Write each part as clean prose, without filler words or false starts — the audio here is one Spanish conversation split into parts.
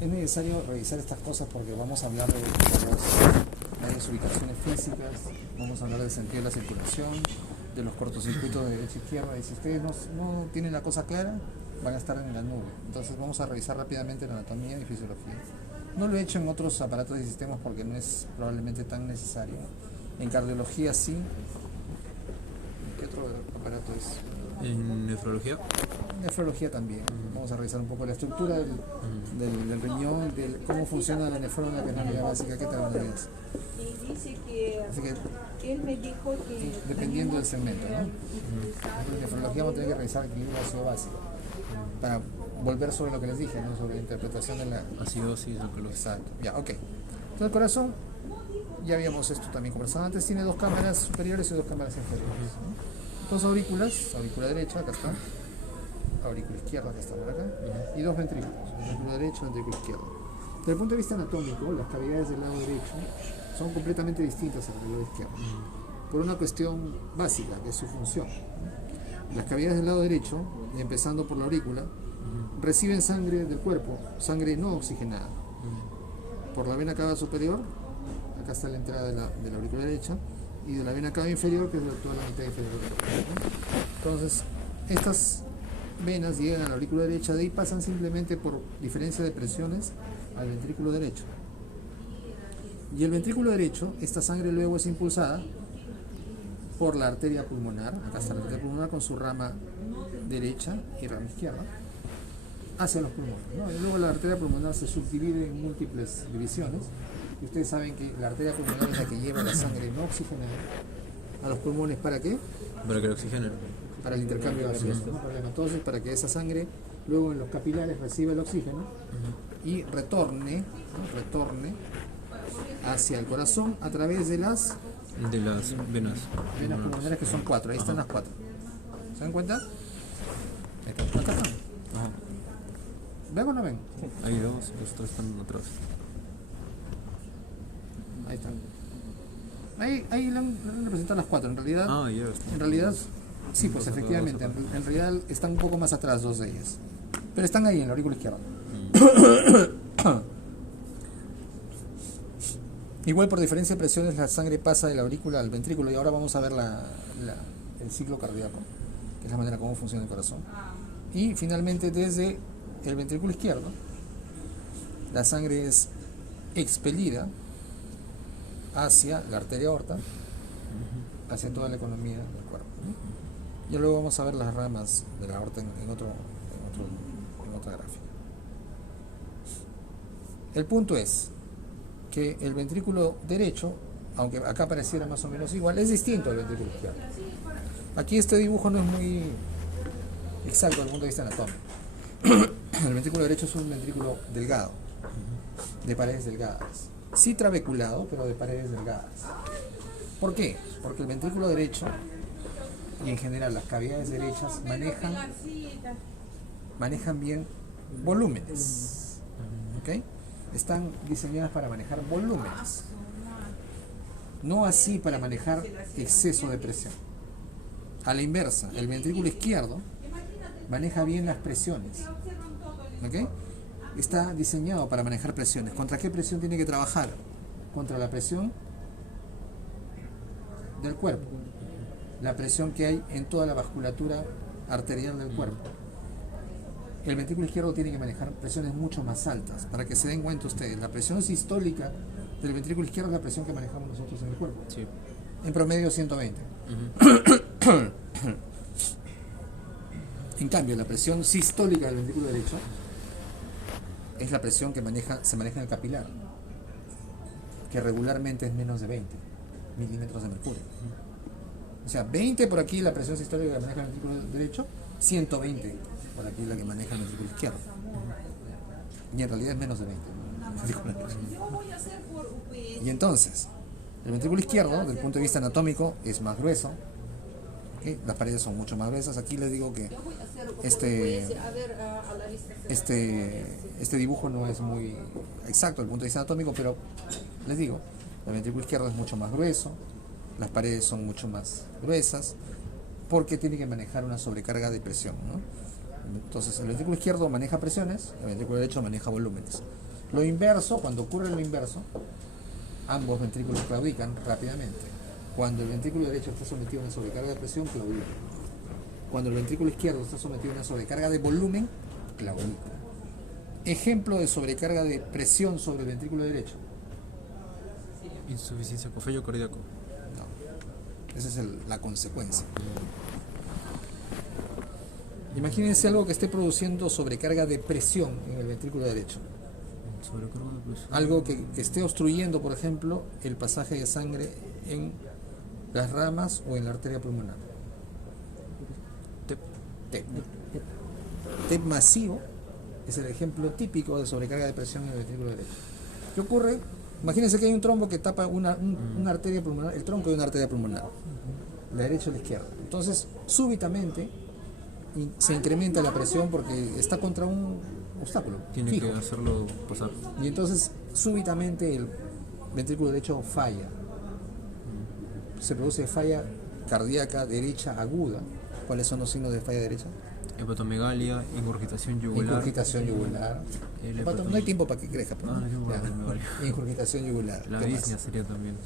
es necesario revisar estas cosas porque vamos a hablar de varias ubicaciones físicas, vamos a hablar del sentido de la circulación, de los cortocircuitos de derecha e izquierda, y si ustedes no tienen la cosa clara, van a estar en la nube. Entonces vamos a revisar rápidamente la anatomía y fisiología. No lo he hecho en otros aparatos y sistemas porque no es probablemente tan necesario. En cardiología sí. ¿Qué otro aparato es? ¿En nefrología? Nefrología también. Vamos a revisar un poco la estructura del riñón, cómo funciona la nefrona, que es la unidad básica, qué tal es. Y dice que, Así que él me dijo que dependiendo del segmento, ¿no? En nefrología vamos a tener que revisar el ácido básico para volver sobre lo que les dije, ¿no? Sobre la interpretación de la Acidosis, alcalosis. Exacto, ya, ok. Entonces el corazón, ya habíamos esto también conversado antes, tiene dos cámaras superiores y dos cámaras inferiores, ¿no? Dos aurículas, aurícula derecha, acá está, aurícula izquierda, que está por acá, y dos ventrículos, ventrículo derecho, ventrículo izquierdo. Desde el punto de vista anatómico, las cavidades del lado derecho son completamente distintas al lado izquierdo, por una cuestión básica, de su función. Las cavidades del lado derecho, empezando por la aurícula, reciben sangre del cuerpo, sangre no oxigenada, por la vena cava superior, acá está la entrada de la aurícula derecha, y de la vena cava inferior, que es toda la mitad inferior del cuerpo. Entonces, estas venas llegan a la aurícula derecha, de ahí pasan simplemente por diferencia de presiones al ventrículo derecho. Y el ventrículo derecho, esta sangre luego es impulsada por la arteria pulmonar, acá está la arteria pulmonar con su rama derecha y rama izquierda, hacia los pulmones, ¿no? Y luego la arteria pulmonar se subdivide en múltiples divisiones. Y ustedes saben que la arteria pulmonar es la que lleva la sangre no oxigenada a los pulmones. ¿Para qué? Para que lo oxigenen. Para el intercambio gaseoso, ¿no? Para la hematosis, para que esa sangre luego en los capilares reciba el oxígeno y retorne, ¿no? Retorne hacia el corazón a través de las venas pulmonares, que son 4. Ahí están las 4. ¿Se dan cuenta? Ahí están. Acá están. Ajá. ¿Ven o no ven? Hay dos, los tres están atrás. Ahí están. Ahí le han representado las 4. En realidad, ya. en realidad, sí, pues efectivamente. En realidad están un poco más atrás dos de ellas. Pero están ahí en la aurícula izquierda. Igual por diferencia de presiones la sangre pasa de la aurícula al ventrículo, y ahora vamos a ver el ciclo cardíaco, que es la manera como funciona el corazón. Y finalmente desde el ventrículo izquierdo la sangre es expelida hacia la arteria aorta, hacia toda la economía del cuerpo, ¿no? Y luego vamos a ver las ramas de la aorta en otra gráfica. El punto es que el ventrículo derecho, aunque acá pareciera más o menos igual, es distinto al ventrículo izquierdo. Aquí este dibujo no es muy exacto desde el punto de vista anatómico. El ventrículo derecho es un ventrículo delgado, de paredes delgadas. Sí trabeculado, pero de paredes delgadas. ¿Por qué? Porque el ventrículo derecho, y en general las cavidades derechas, manejan bien volúmenes. ¿Ok? Están diseñadas para manejar volúmenes, no así para manejar exceso de presión. A la inversa, el ventrículo izquierdo maneja bien las presiones, ¿ok? Está diseñado para manejar presiones. ¿Contra qué presión tiene que trabajar? Contra la presión del cuerpo, la presión que hay en toda la vasculatura arterial del cuerpo. El ventrículo izquierdo tiene que manejar presiones mucho más altas. Para que se den cuenta ustedes, la presión sistólica del ventrículo izquierdo es la presión que manejamos nosotros en el cuerpo. Sí. En promedio 120. En cambio, la presión sistólica del ventrículo derecho es la presión que se maneja en el capilar, que regularmente es menos de 20 milímetros de mercurio. O sea, 20 por aquí la presión sistólica que maneja el ventrículo derecho, 120 por aquí la que maneja el ventrículo izquierdo. Y en realidad es menos de 20. Y entonces, el ventrículo izquierdo, desde el punto de vista anatómico, es más grueso. ¿Okay? Las paredes son mucho más gruesas. Aquí les digo que este dibujo no es muy exacto desde el punto de vista anatómico, pero les digo, el ventrículo izquierdo es mucho más grueso, las paredes son mucho más gruesas, porque tiene que manejar una sobrecarga de presión, ¿no? Entonces el ventrículo izquierdo maneja presiones, el ventrículo derecho maneja volúmenes. Lo inverso, cuando ocurre lo inverso, ambos ventrículos claudican rápidamente. Cuando el ventrículo derecho está sometido a una sobrecarga de presión, claudica. Cuando el ventrículo izquierdo está sometido a una sobrecarga de volumen, claudica. Ejemplo de sobrecarga de presión sobre el ventrículo derecho. Insuficiencia con fallo cardíaco. No, esa es la consecuencia. Imagínense algo que esté produciendo sobrecarga de presión en el ventrículo derecho. Sobrecarga de presión. Algo que esté obstruyendo, por ejemplo, el pasaje de sangre en las ramas o en la arteria pulmonar. TEP. TEP. TEP masivo es el ejemplo típico de sobrecarga de presión en el ventrículo derecho. ¿Qué ocurre? Imagínense que hay un trombo que tapa una arteria pulmonar, el tronco de una arteria pulmonar, la derecha o la izquierda. Entonces, súbitamente se incrementa la presión porque está contra un obstáculo. Tiene fijo. que hacerlo pasar. Y entonces, súbitamente el ventrículo derecho falla. Se produce falla cardíaca derecha aguda. ¿Cuáles son los signos de falla derecha? Hepatomegalia, ingurgitación yugular. Ingurgitación yugular. No hay tiempo para que crezca. Pero, no hay tiempo para hepatomegalia. Ingurgitación yugular. La ¿Qué más? disnea sería también.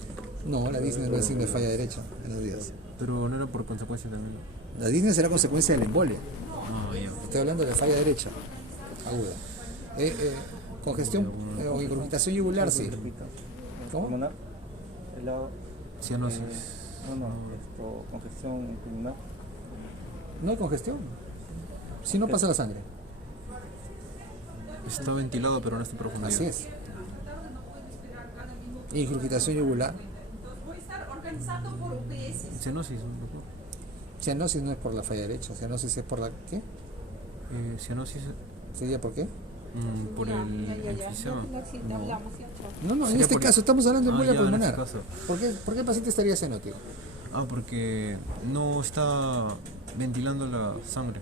No, la disnea no es signo de falla derecha en los días. Pero no era por consecuencia también. La disnea será consecuencia de la embolia. Ah, ya. Estoy hablando de falla derecha aguda. Congestión o ingurgitación yugular, sí. ¿Cómo? Pulmonar, el lado, Cianosis. congestión pulmonar. No hay congestión. Si no pasa la sangre. Está ventilado pero no está en profundidad. Así es. Ingurgitación yugular. Cianosis, doctor. Cianosis no es por la falla derecha. Cianosis es por la... ¿Qué? Cianosis ¿Sería por qué? por el enfisema. No, en Sería este por- caso estamos hablando de Ah, embolia ya, en pulmonar. este caso. ¿Por qué el paciente estaría cianótico? Porque no está ventilando la sangre.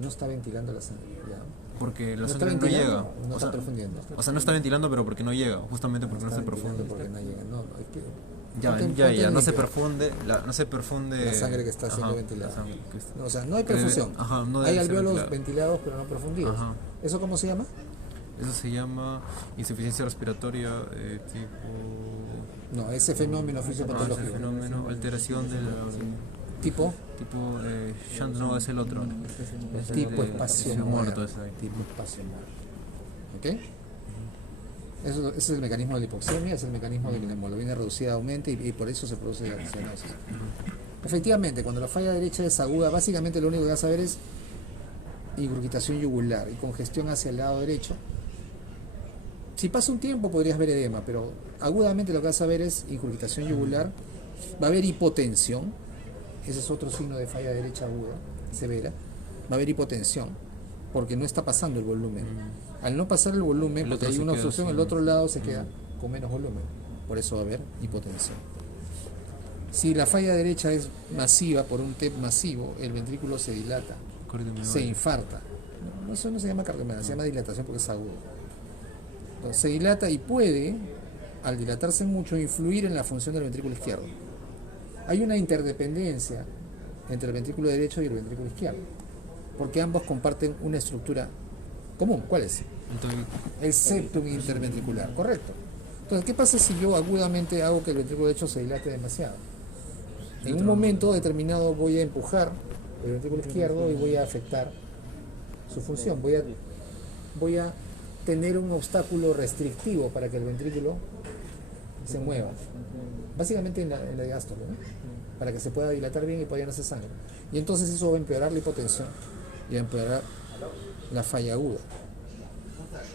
No está ventilando la sangre. Ya. Porque la ¿No está sangre no ventilando? llega. No O está sea, profundiendo. no está ventilando, pero porque no llega. Justamente porque no Está se ventilando perfunde. porque no llega. No, es que... Ya, ponte ya. No se limpio. perfunde. No se perfunde. La sangre que está siendo Ajá, ventilada. la sangre que está- No, o sea, no hay que debe- perfusión. ajá, no Hay debe ser alvéolos ventilada. ventilados pero no perfundidos. Ajá. ¿Eso cómo se llama? Eso se llama insuficiencia respiratoria tipo. No, ese fenómeno Ese fisiopatológico. fenómeno, alteración de la. Tipo Shunt, no, es el otro. Es el tipo de- espacio ese muerto, muerto. ese ahí. Tipo espacio muerto. ¿Ok? Ese es el mecanismo de la hipoxemia, es el mecanismo de que la hemoglobina reducida aumente y por eso se produce la cianosis. Efectivamente, cuando la falla derecha es aguda, básicamente lo único que vas a ver es ingurgitación yugular y congestión hacia el lado derecho. Si pasa un tiempo podrías ver edema, pero agudamente lo que vas a ver es ingurgitación yugular, va a haber hipotensión, ese es otro signo de falla derecha aguda, severa, va a haber hipotensión, porque no está pasando el volumen. Al no pasar el volumen, El porque otro hay se una queda obstrucción, sin- el otro lado se queda con menos volumen, por eso va a haber hipotensión. Si la falla derecha es masiva por un TEP masivo, el ventrículo se dilata, se infarta. No, eso no se llama cardiomegalia, se llama dilatación porque es agudo. Entonces, se dilata y puede, al dilatarse mucho, influir en la función del ventrículo izquierdo. Hay una interdependencia entre el ventrículo derecho y el ventrículo izquierdo, porque ambos comparten una estructura común. ¿Cuál es? Entonces, El septum interventricular, correcto. Entonces, ¿qué pasa si yo agudamente hago que el ventrículo derecho se dilate demasiado? En un momento determinado voy a empujar el ventrículo izquierdo y voy a afectar su función. Voy a tener un obstáculo restrictivo para que el ventrículo se mueva. Básicamente en la diástole, ¿no? Para que se pueda dilatar bien y pueda llenarse sangre. Y entonces eso va a empeorar la hipotensión y va a empeorar la falla aguda.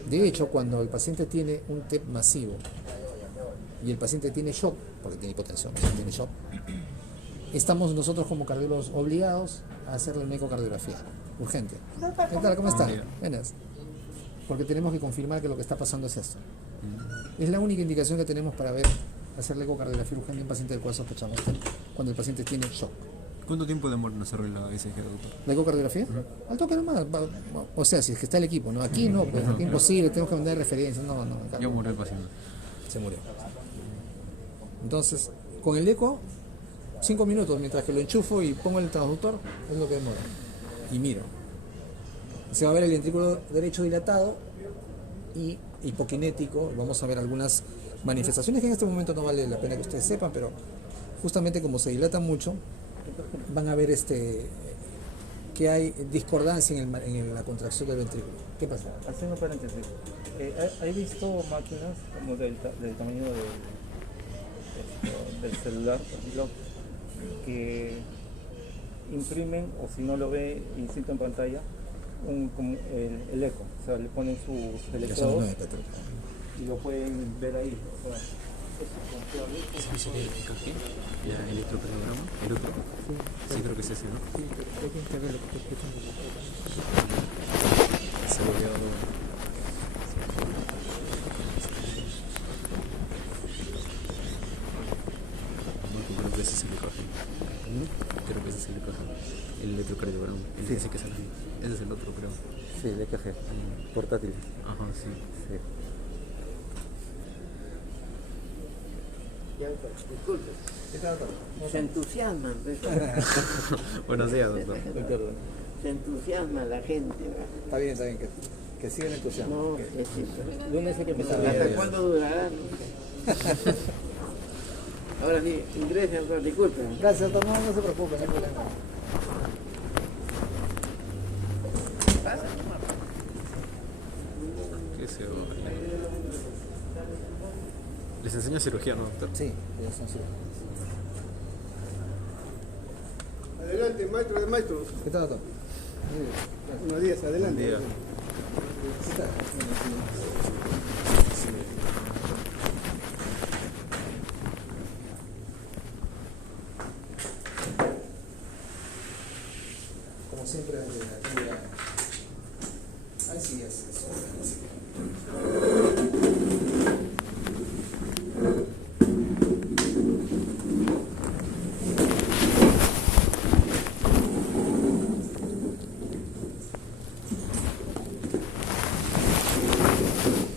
De hecho, cuando el paciente tiene un TEP masivo y el paciente tiene shock, porque tiene hipotensión, tiene shock, estamos nosotros como cardiólogos obligados a hacerle una ecocardiografía urgente. ¿Qué tal? ¿Cómo está? Buenas. Porque tenemos que confirmar que lo que está pasando es esto. Es la única indicación que tenemos para hacerle ecocardiografía urgente a un paciente del cual sospechamos cuando el paciente tiene shock. ¿cuánto tiempo demora en hacer la ECG, doctor? ¿La ecocardiografía? Al toque nomás. O sea, si es que está el equipo, ¿no? Aquí no, pues aquí imposible, tenemos que mandar referencias. No, acá Ya murió el paciente. se murió. Entonces, con el eco, 5 minutos, mientras que lo enchufo y pongo el transductor, es lo que demora. Y miro. Se va a ver el ventrículo derecho dilatado y hipokinético. Vamos a ver algunas manifestaciones que en este momento no vale la pena que ustedes sepan, pero justamente como se dilata mucho, van a ver que hay discordancia en la contracción del ventrículo. ¿Qué pasa? Haciendo paréntesis, ¿he visto máquinas como del tamaño del celular, por ejemplo, que imprimen, o si no lo ve inscrito en pantalla, como el eco? O sea, le ponen sus electrodos y lo pueden ver ahí. O sea, ¿Eso sería el EKG? ¿Ya electrocardiograma? ¿El otro? Sí, creo que es ese, ¿no? Sí, pero hay que ver lo que estoy explicando. Se lo veo. No, creo que ese es el EKG. Creo que ese es el EKG. El electrocardiograma. El que dice que es el. Ese es el otro, creo. sí, el EKG, portátil. Ajá, sí. Sí. Disculpe, ¿Qué tal, doctor? se entusiasman, ¿ves? Buenos días, doctor. Se entusiasma la gente, ¿verdad? Está bien, que siga el entusiasmo. No, sí, sí, pero Lunes hay que empezar. ¿hasta cuándo durará? No sé. Ahora sí, ingrese, doctor, disculpe. Gracias, doctor, no se preocupe, no hay problema. ¿Qué se va? Les enseño cirugía, ¿no, doctor? Sí, es sencillo. Adelante, maestro de maestros. ¿Qué tal, doctor? Buenos días, adelante. Buen día. ¿Qué tal? Como siempre, así es.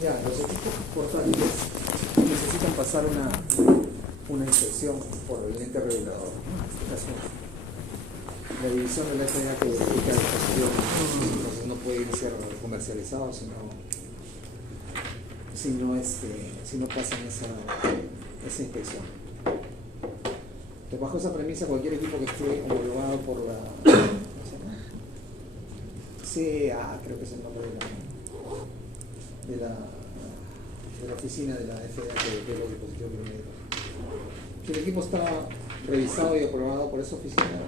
Ya, los equipos portátiles necesitan pasar una inspección por el ente regulador. En este caso, la división de la FDA que verifica la disposición, entonces no puede ser comercializado si no pasan esa inspección. Entonces, bajo esa premisa, cualquier equipo que esté homologado por la ¿cómo se llama? CA, creo que es el nombre de la oficina de la FDA que ve los dispositivos biomédicos. Si el equipo está revisado y aprobado por esa oficina,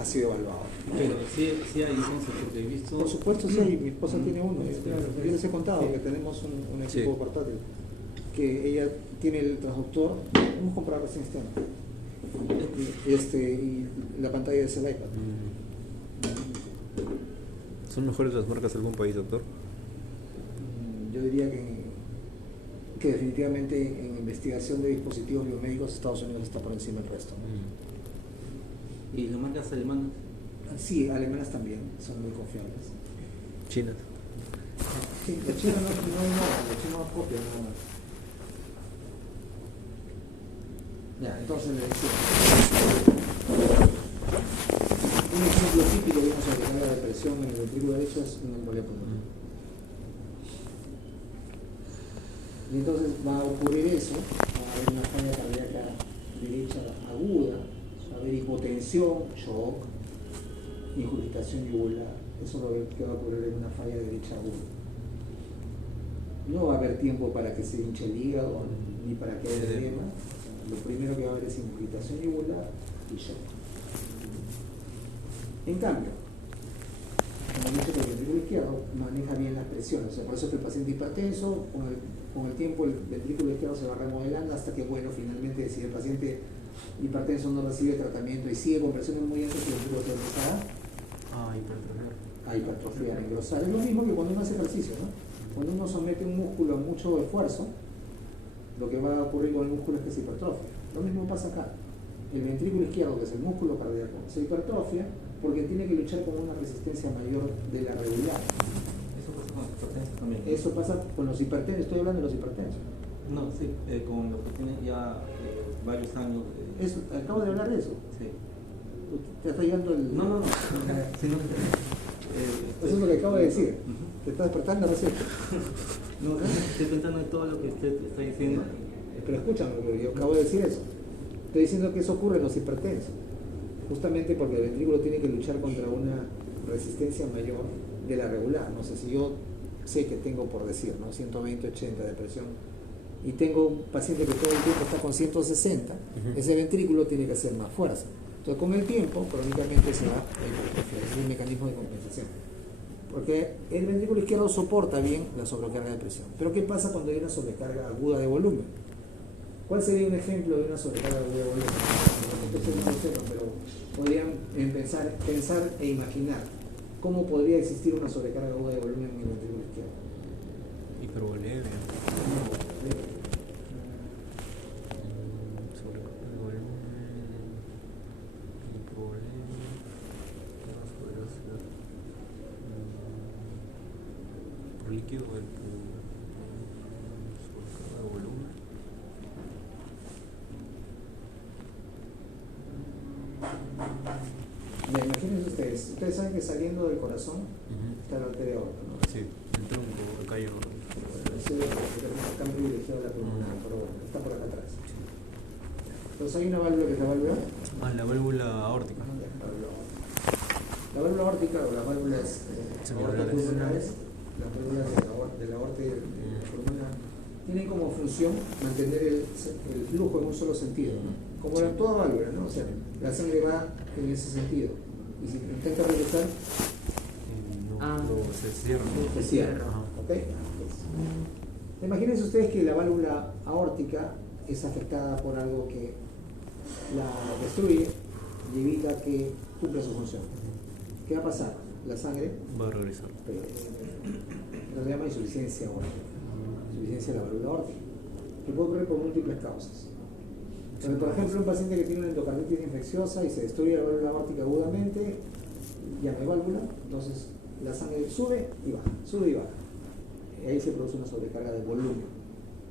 ha sido evaluado. Pero sí hay entonces, porque he visto... Por supuesto, sí, mi esposa tiene uno. Yo les he contado que tenemos un equipo Sí. portátil, que ella tiene el transductor, hemos comprado recién este año, y la pantalla es el iPad. ¿Son mejores las marcas de algún país, doctor? Yo diría que definitivamente en investigación de dispositivos biomédicos Estados Unidos está por encima del resto, ¿no? ¿Y las marcas alemanas? Sí, alemanas también, son muy confiables. Chinas. Sí, de China no de China no copia nada más. Ya, entonces le decía. Un ejemplo típico, digamos, de que tenga depresión en el ventrículo derecho es una embolia pulmonar. Y entonces va a ocurrir eso, va a haber una falla cardíaca derecha aguda, va a haber hipotensión, shock, incrustación yugular. Eso es lo que va a ocurrir en una falla derecha aguda. No va a haber tiempo para que se hinche el hígado ni para que haya edema. Lo primero que va a haber es incrustación yugular y shock. En cambio, como he dicho, que el ventrículo izquierdo maneja bien las presiones, o sea, por eso es que el paciente hipertenso, con el tiempo el ventrículo izquierdo se va remodelando hasta que, bueno, finalmente si el paciente hipertenso no recibe tratamiento y sigue con presiones muy altas, el ventrículo se empezará a hipertrofiar, a engrosar. Es lo mismo que cuando uno hace ejercicio, ¿no? Cuando uno somete un músculo a mucho esfuerzo, lo que va a ocurrir con el músculo es que se hipertrofia. Lo mismo pasa acá. El ventrículo izquierdo, que es el músculo cardíaco, se hipertrofia porque tiene que luchar con una resistencia mayor de la regular. Eso pasa con los hipertensos también. Eso pasa con los hipertensos, estoy hablando de los hipertensos. No, sí, con los que tienen ya varios años. Eso, acabo de hablar de eso. Sí. Te está llegando el... No. Eso es lo que acabo de decir. Ujú. Te está despertando recién. No, Estoy pensando en todo lo que usted está diciendo. Pero escúchame, yo acabo de decir eso. Estoy diciendo que eso ocurre en los hipertensos. Justamente porque el ventrículo tiene que luchar contra una resistencia mayor de la regular. No sé si yo sé que tengo, por decir, ¿no? 120, 80 de presión, y tengo un paciente que todo el tiempo está con 160, ese ventrículo tiene que hacer más fuerza. Entonces, con el tiempo, crónicamente se va a hipertrofia. Es un mecanismo de compensación. Porque el ventrículo izquierdo soporta bien la sobrecarga de presión. Pero ¿qué pasa cuando hay una sobrecarga aguda de volumen? ¿Cuál sería un ejemplo de una sobrecarga aguda de volumen? No lo sepan, pero podrían pensar e imaginar cómo podría existir una sobrecarga aguda de volumen en el ventrículo izquierdo. Hipervolemia. Sobrecarga de volumen. Hipervolemia. ¿Qué más podría ser? Por líquido del sobrecarga de volumen. Ya, imagínense ustedes saben que saliendo del corazón está la arteria aorta, ¿no? Sí, el tronco, el callo. Eso es está privilegiado la pulmonar, pero bueno, está por acá atrás. Entonces hay una válvula que es la válvula. La válvula aórtica. La válvula aórtica o las válvulas Semivalares. pulmonares, las válvulas de la aorta y de la pulmonar, tienen como función mantener el flujo en un solo sentido, ¿no? Como en toda válvula, ¿no? O sea, la sangre va en ese sentido. Y si intenta regresar, Se cierra. se cierra. Ajá. ¿Ok? Imagínense ustedes que la válvula aórtica es afectada por algo que la destruye y evita que cumpla su función. ¿Qué va a pasar? La sangre Va a regresar. se llama insuficiencia aórtica, insuficiencia de la válvula aórtica, que puede ocurrir por múltiples causas. Pero, por ejemplo, un paciente que tiene una endocarditis infecciosa y se destruye la válvula aórtica agudamente, ya no hay válvula, entonces la sangre sube y baja, sube y baja. Y ahí se produce una sobrecarga de volumen,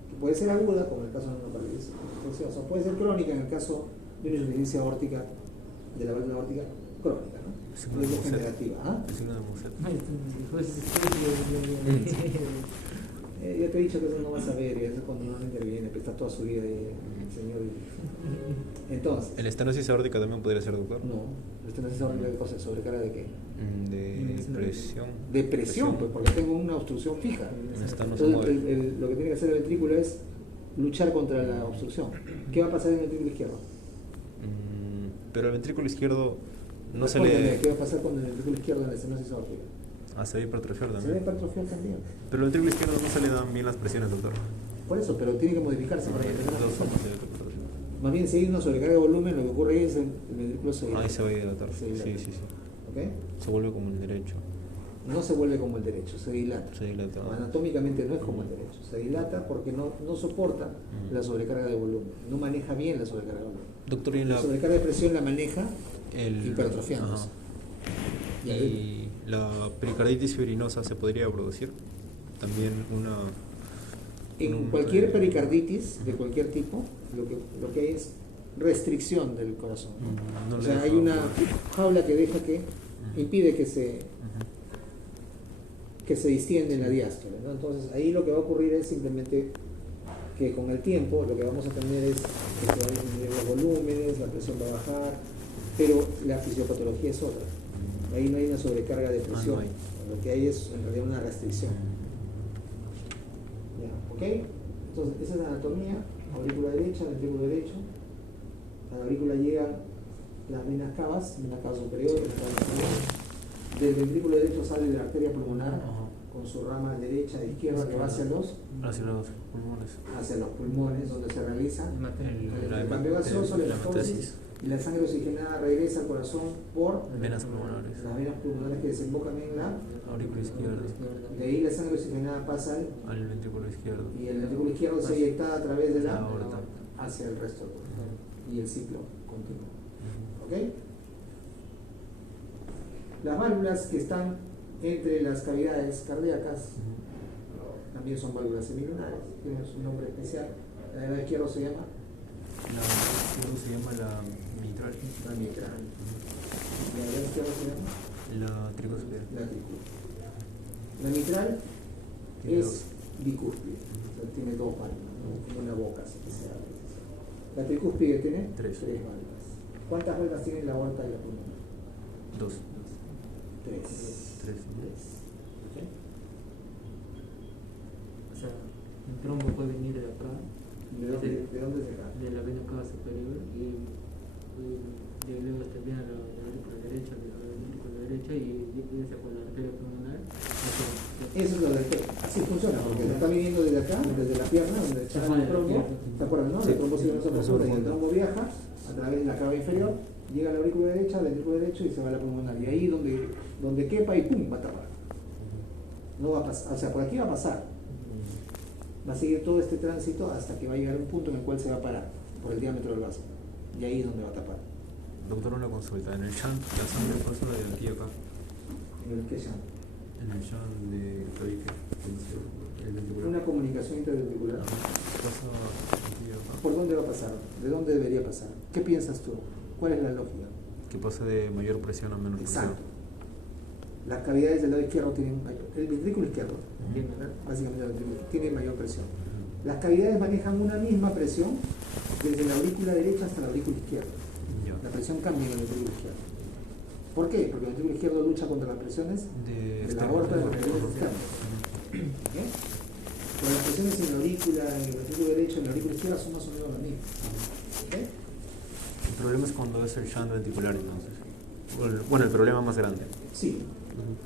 que puede ser aguda, como en el caso de una endocarditis infecciosa, o puede ser crónica en el caso de una insuficiencia aórtica de la válvula aórtica crónica, ¿no? Es Y una es Muset. degenerativa. ¿Ah? Es una de Muset. Yo te he dicho que eso no vas a ver, y eso es cuando uno no interviene, pero está toda su vida ahí, el señor. Entonces, ¿El estenosis aórtica también podría ser, doctor? no, esto no es sobrecarga de qué? De presión. De presión, pues, porque tengo una obstrucción fija. Esta no se Entonces, mueve. lo que tiene que hacer el ventrículo es luchar contra la obstrucción. ¿Qué va a pasar en el ventrículo izquierdo? Pero el ventrículo izquierdo no se Respóndeme, le... ¿qué va a pasar con el ventrículo izquierdo en la estenosis aórtica? Se va a hipertrofiar Se va a también. hipertrofiar también. Pero el ventrículo izquierdo no se le dan bien las presiones, doctor. Por eso, pero tiene que modificarse para Hay mantener la dos presión. formas de hipertrofia. Más bien, si hay una sobrecarga de volumen, lo que ocurre ahí es el ventrículo se Ahí se va a dilatar. se dilata. Sí, sí, sí. ¿Ok? Se vuelve como el derecho. No se vuelve como el derecho, se dilata. Se dilata. Anatómicamente no es como el derecho, se dilata porque no soporta la sobrecarga de volumen, no maneja bien la sobrecarga de volumen. Doctor, y La sobrecarga de presión la maneja hipertrofiándose. ¿Y la pericarditis fibrinosa se podría producir? También una... En cualquier pericarditis de cualquier tipo, lo que hay es restricción del corazón. no O le sea, deja hay una fluir. jaula que deja que impide que se distiende en la diástole, ¿no? Entonces ahí lo que va a ocurrir es simplemente que con el tiempo lo que vamos a tener es que se van a disminuir los volúmenes, la presión va a bajar, pero la fisiopatología es otra. Ahí no hay una sobrecarga de presión, no hay. lo que hay es en realidad una restricción. Ya, ¿ok? Entonces esa es la anatomía, aurícula derecha, ventrículo derecho. A la aurícula llegan las venas cavas superior, venas cavas inferior. Del ventrículo derecho sale la arteria pulmonar con su rama derecha e izquierda que va hacia los pulmones, donde se realiza el cambio gaseoso, la hematosis, y la sangre oxigenada regresa al corazón por Venas pulmonares. las venas pulmonares que desembocan en la Aurícula izquierda. de ahí la sangre oxigenada pasa Al ventrículo izquierdo. y el ventrículo izquierdo se eyecta a través de la La aorta. hacia el resto del cuerpo y el ciclo continúa. ¿Ok? Las válvulas que están entre las cavidades cardíacas también son válvulas semilunares, tienen un nombre especial. La de la izquierda se llama La izquierda se llama la mitral. la mitral. La de la izquierda se llama La tricosfera. la trícula. La mitral es bicúspide, o sea, tiene dos válvulas, ¿no? Como una boca, así que se abre. La tricúspide tiene Tres. válvulas. ¿Cuántas válvulas tiene la aorta y la pulmón? Dos. Tres. Tres. ¿Ok? O sea, un trombo puede venir de acá, ¿De dónde se cae? de la vena cava superior, y luego también a la aurícula derecha, de la ventrícula derecha, y hacia con la arteria pulmonar. Eso es lo del que así funciona, porque se está viniendo desde acá, desde la pierna, donde está el trombo, ¿se acuerdan, no? El trombo sigue en esa postura y el trombo viaja a través de la cava inferior, llega a la aurícula derecha, al ventrículo derecho y se va a la pulmonar. Y ahí donde quepa y pum, va a tapar. No va a pasar, o sea, por aquí va a pasar. Va a seguir todo este tránsito hasta que va a llegar a un punto en el cual se va a parar por el diámetro del vaso. Y ahí es donde va a tapar. Doctor, una consulta. En el shunt, la sangre pasa de aquí a acá. ¿En el que ya? En el shunt de tabique. El ventricular. Una comunicación interventricular. Pasa aquí a acá. ¿Por dónde va a pasar? ¿De dónde debería pasar? ¿Qué piensas tú? ¿Cuál es la lógica? Que pase de mayor presión a menor presión. Exacto. Las cavidades del lado izquierdo tienen mayor, el ventrículo izquierdo, básicamente el ventrículo, tiene mayor presión. Las cavidades manejan una misma presión desde la aurícula derecha hasta la aurícula izquierda. Ya. La presión cambia en el ventrículo izquierdo. ¿Por qué? Porque el ventrículo izquierdo lucha contra las presiones de la aorta de los ventrículos externos. ¿Okay? Pero las presiones en la aurícula, en el ventrículo derecho, en la aurícula izquierda son más o menos las mismas. ¿Okay? El problema es cuando es el shunt ventricular, entonces. Bueno, el problema más grande. Sí.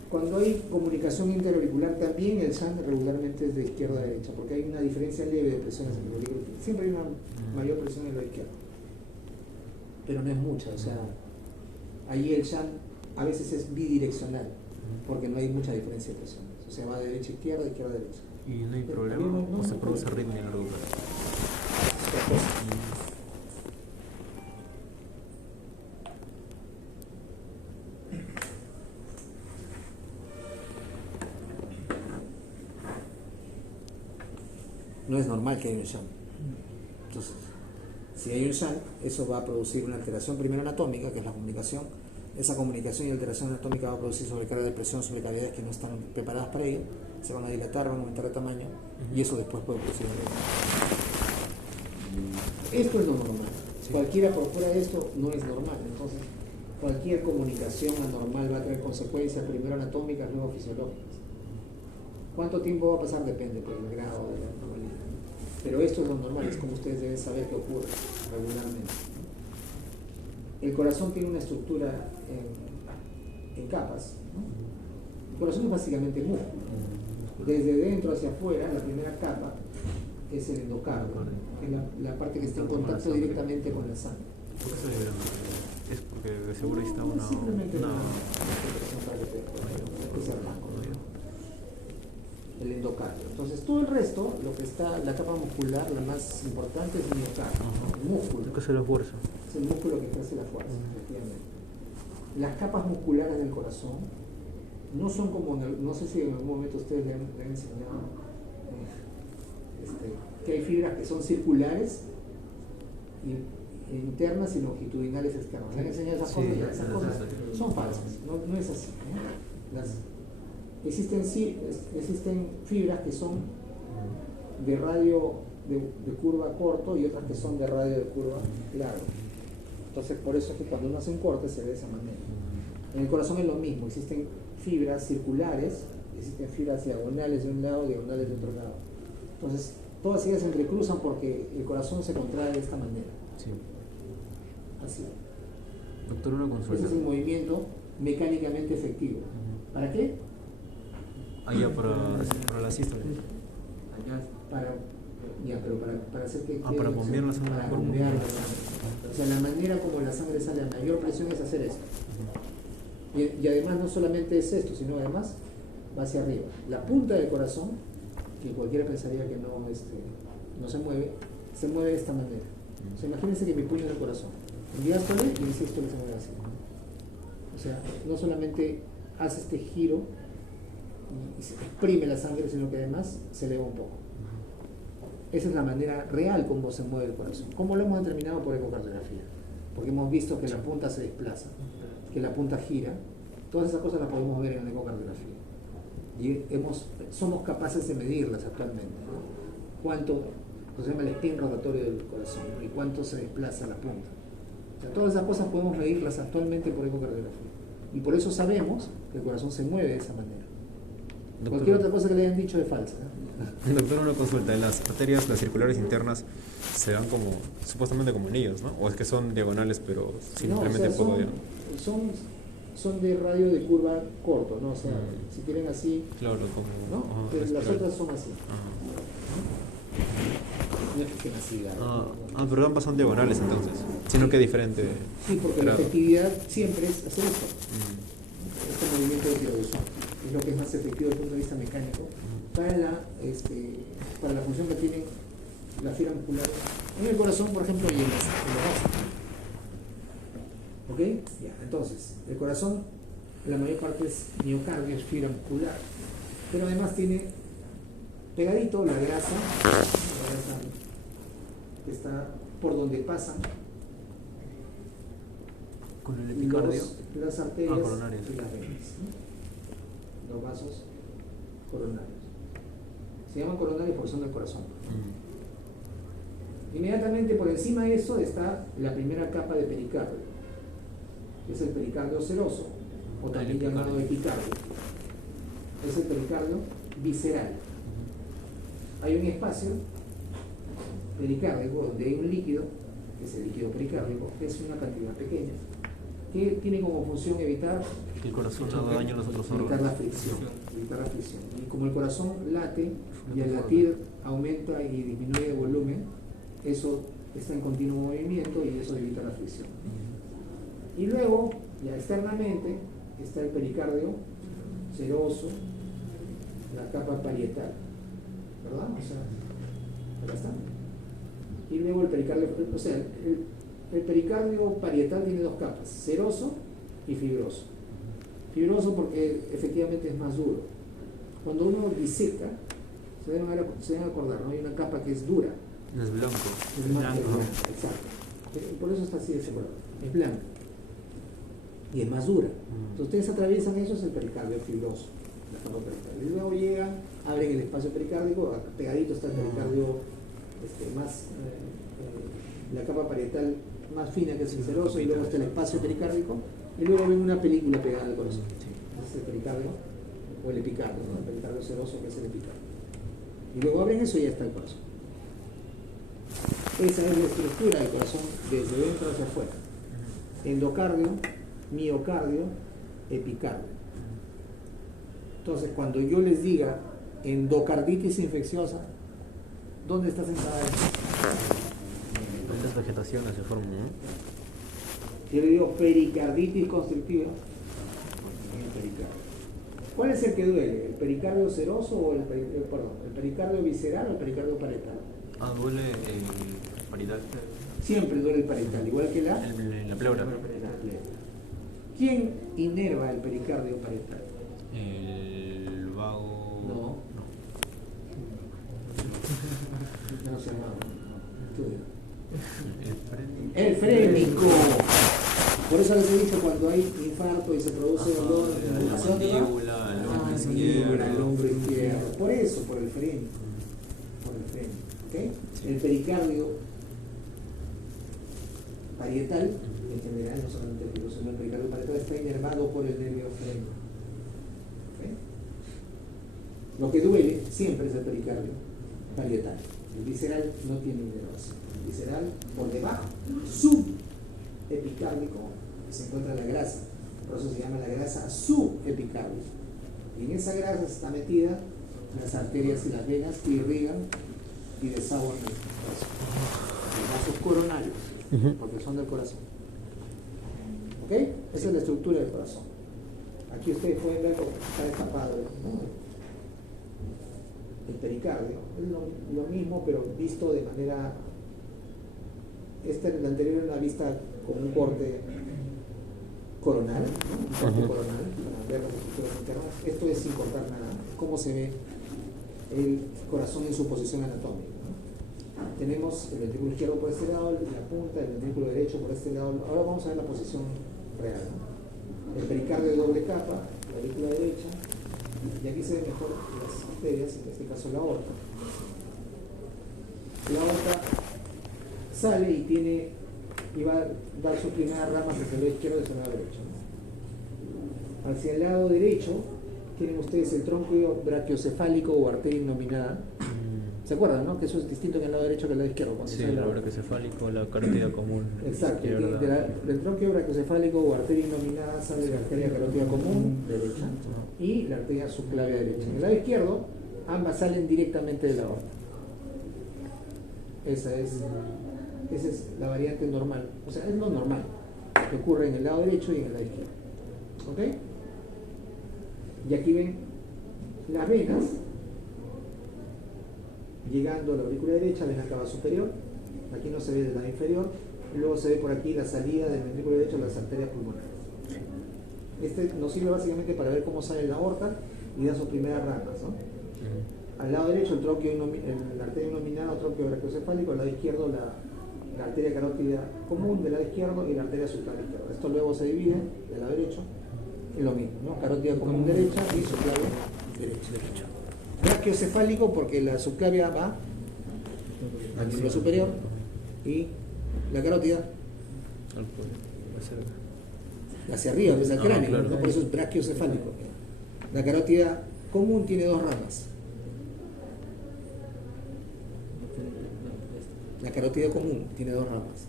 Cuando hay comunicación interauricular también el shunt regularmente es de izquierda a derecha, porque hay una diferencia leve de presiones en el auricular. Siempre hay una mayor presión en la izquierda, pero no es mucha, o sea, ahí el shunt a veces es bidireccional, porque no hay mucha diferencia de presiones, o sea, va de derecha a izquierda, izquierda a derecha. ¿Y no hay problema? ¿O se produce arritmia en el auricular? No es normal que haya un shunt. Entonces, si hay un shunt, eso va a producir una alteración primero anatómica, que es la comunicación. Esa comunicación y alteración anatómica va a producir sobrecarga de presión sobre cavidades que no están preparadas para ello, se van a dilatar, van a aumentar de tamaño, y eso después puede producir un edema. Esto es lo normal. Cualquiera por fuera de esto no es normal. Entonces, cualquier comunicación anormal va a tener consecuencias primero anatómicas, luego fisiológicas. ¿Cuánto tiempo va a pasar? Depende por el grado de la normalidad. Pero esto es lo normal, es como ustedes deben saber que ocurre regularmente. El corazón tiene una estructura en capas, ¿no? El corazón es básicamente músculo. Desde dentro hacia afuera, la primera capa es el endocardio, que es la parte que está en contacto directamente con la sangre. ¿Por qué se libera? Es porque de seguro está Simplemente una... presión para que sea blanco, ¿no? El endocardio. Entonces todo el resto, lo que está, la capa muscular, la más importante es el miocardio, ¿no? El músculo. ¿Qué se lo fuerza? Es el músculo que hace la fuerza, efectivamente. Las capas musculares del corazón no son como, no sé si en algún momento ustedes le han enseñado que hay fibras que son circulares internas y longitudinales externas. ¿Le han enseñado esas cosas? Esas cosas son falsas, no es así, ¿no? Existen fibras que son de radio de curva corto y otras que son de radio de curva largo. Entonces, por eso es que cuando uno hace un corte se ve de esa manera. En el corazón es lo mismo, existen fibras circulares, existen fibras diagonales de un lado, diagonales de otro lado. Entonces, todas ellas se entrecruzan porque el corazón se contrae de esta manera. Sí. Así. Doctor, una consulta. Ese es un movimiento mecánicamente efectivo. ¿Para qué? Allá para la sístole. Para hacer que para bombear la sangre. Para bombear la sangre. O sea, la manera como la sangre sale a mayor presión es hacer esto. Y además no solamente es esto, sino además va hacia arriba. La punta del corazón, que cualquiera pensaría que no se mueve de esta manera. O sea, imagínense que mi puño es el corazón. En diástole y en sístole se mueve así. O sea, no solamente hace este giro y se exprime la sangre, sino que además se eleva un poco. Esa es la manera real como se mueve el corazón. ¿Cómo lo hemos determinado? Por ecocardiografía. Porque hemos visto que la punta se desplaza, que la punta gira. Todas esas cosas las podemos ver en la ecocardiografía. y somos capaces de medirlas actualmente, ¿no? Cuánto se llama el spin rotatorio del corazón, ¿no? Y cuánto se desplaza la punta. O sea, todas esas cosas podemos medirlas actualmente por ecocardiografía. Y por eso sabemos que el corazón se mueve de esa manera. Doctor, Cualquier otra cosa que le hayan dicho es falsa, ¿no? doctor, una consulta. Las arterias, las circulares internas, se dan como, supuestamente como anillos, ¿no? O es que son diagonales, pero simplemente No, o sea, poco son de radio de curva corto, ¿no? O sea, si quieren así, Claro, como... ¿no? ajá, Las espiral. otras son así. Ajá. No es que estén así, ¿no? Pero ambas son diagonales entonces, sino que diferente. Sí, porque la grado. efectividad siempre es hacer esto. Mm. Este movimiento de tiroides es lo que es más efectivo desde el punto de vista mecánico para la función que tiene la fibra muscular en el corazón, por ejemplo, y en los vasos. ¿Ok? Ya, entonces, el corazón, la mayor parte es miocardio, es fibra muscular, pero además tiene pegadito la grasa que está por donde pasan Con el epicardio. las arterias coronarias. y las venas, ¿no? Los vasos coronarios. Se llaman coronarios porque son del corazón. Inmediatamente por encima de eso está la primera capa de pericardio, que es el pericardio seroso, o también llamado epicardio. Es el pericardio visceral. Hay un espacio pericárdico donde hay un líquido, que es el líquido pericárdico, que es una cantidad pequeña, que tiene como función evitar Que el corazón no haga daño a los otros evitar órganos. la fricción, evitar la fricción. Y como el corazón late y al latir aumenta y disminuye de volumen, eso está en continuo movimiento y eso evita la fricción. Y luego, ya externamente, está el pericardio seroso, la capa parietal, ¿verdad? O sea, acá está. Y luego el pericardio, o sea, el pericardio parietal tiene dos capas, seroso y fibroso. Fibroso porque efectivamente es más duro. Cuando uno diseca, se deben acordar, ¿no? Hay una capa que es dura. Es blanco. Es más blanca, exacto. Por eso está así de ese color. Es blanca. Y es más dura. Entonces ustedes atraviesan eso, es el pericardio fibroso. La capa pericardio. Y luego llegan, abren el espacio pericárdico, pegadito está el pericardio la capa parietal más fina, que es el seroso, y luego está el espacio pericárdico, y luego ven una película pegada al corazón. Ese es el pericardio, o el epicardio, ¿no? El pericardio seroso, que es el epicardio. Y luego abren eso y ya está el corazón. Esa es la estructura del corazón desde dentro hacia afuera. Endocardio, miocardio, epicardio. Entonces, cuando yo les diga endocarditis infecciosa, ¿dónde está sentada ella? Las vegetaciones se forman, ¿no? Yo le digo pericarditis constrictiva. El pericardio. ¿Cuál es el que duele? ¿El pericardio seroso o el pericardio visceral o el pericardio parietal? Duele el parietal. Siempre duele el parietal, igual que la pleura. pleura. ¿Quién inerva el pericardio parietal? El vago. No. No se llama. El frénico. Por eso les he dicho, cuando hay infarto y se produce dolor en la mandíbula, el hombro izquierdo. Por eso, por el frénico. Por el frénico. ¿Okay? El pericardio parietal, en general, no solamente el fibroso, sino el pericardio parietal está inervado por el nervio frénico. ¿Okay? Lo que duele siempre es el pericardio parietal. El visceral no tiene inervación. El visceral por debajo, subepicárdico, se encuentra la grasa. Por eso se llama la grasa subepicárdica. Y en esa grasa está metida las arterias y las venas que irrigan y desaguan el corazón. Los vasos coronarios, porque son del corazón. ¿Ok? Esa es la estructura del corazón. Aquí ustedes pueden ver cómo está destapado, ¿no? El pericardio. Es lo mismo, pero visto de manera... el anterior era una vista con un corte coronal, ¿no? Un corte coronal, para ver las estructuras internas. Esto es sin cortar nada. Cómo se ve el corazón en su posición anatómica, ¿no? Tenemos el ventrículo izquierdo por este lado, la punta, el ventrículo derecho por este lado. Ahora vamos a ver la posición real, ¿no? El pericardio de doble capa, la aurícula derecha, Y aquí se ven mejor las arterias, en este caso la aorta. La aorta sale y va a dar sus primeras ramas hacia el lado izquierdo y hacia el lado derecho, ¿no? Hacia el lado derecho tienen ustedes el tronco brachiocefálico o arteria innominada. ¿Se acuerdan, no? Que eso es distinto que el lado derecho que el lado izquierdo. Cuando Sí, sale la el aorta. brachiocefálico, la carótida común. Exacto, izquierda. del tronco brachiocefálico o arteria innominada sale la arteria carótida común derecha y la arteria subclavia derecha. En el lado izquierdo, ambas salen directamente de la aorta. Esa es la variante normal, o sea, es lo normal que ocurre en el lado derecho y en el lado izquierdo. ¿Ok? Y aquí ven las venas llegando a la aurícula derecha, ven la cava superior, aquí no se ve del lado inferior, y luego se ve por aquí la salida del ventrículo derecho a las arterias pulmonares. Este nos sirve básicamente para ver cómo sale la aorta y da sus primeras ramas, ¿no? Al lado derecho la arteria innominada o tronco brachiocefálico, al lado izquierdo la arteria carótida común del lado izquierdo y la arteria subclavia izquierda. Esto luego se divide del lado derecho, es lo mismo, ¿no? Carótida común derecha y subclavia derecha. Brachiocefálico porque la subclavia va al miembro superior y la carótida hacia arriba, hacia el cráneo, claro. ¿no? Por eso es brachiocefálico. La carótida común tiene dos ramas. La carótida común tiene dos ramas.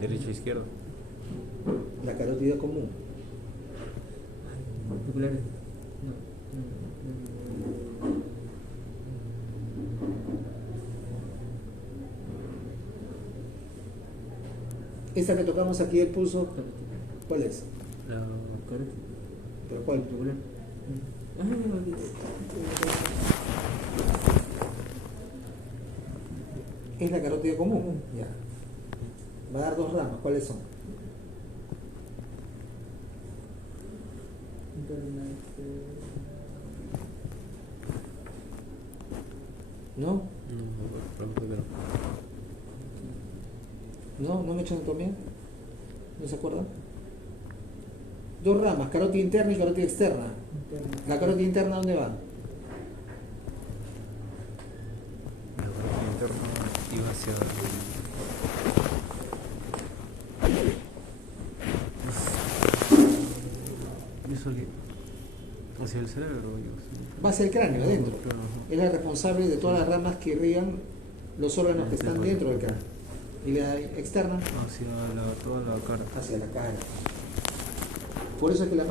Derecho e izquierdo. La carótida común. Articulares. Esta que tocamos aquí el pulso, ¿cuál es? La ¿Pero cuál? Es la carótida común. Ya. Va a dar dos ramas. ¿Cuáles son? ¿No? ¿No me echan también? ¿No se acuerdan? Dos ramas, carótida interna y carótida externa. ¿La carótida interna dónde va? La carótida interna iba hacia hacia el cerebro. Va hacia el cráneo, adentro. Claro. Es la responsable de todas las ramas que irrigan los órganos que están dentro del cráneo. Y la externa Hacia toda la cara. hacia la cara. Por eso es que la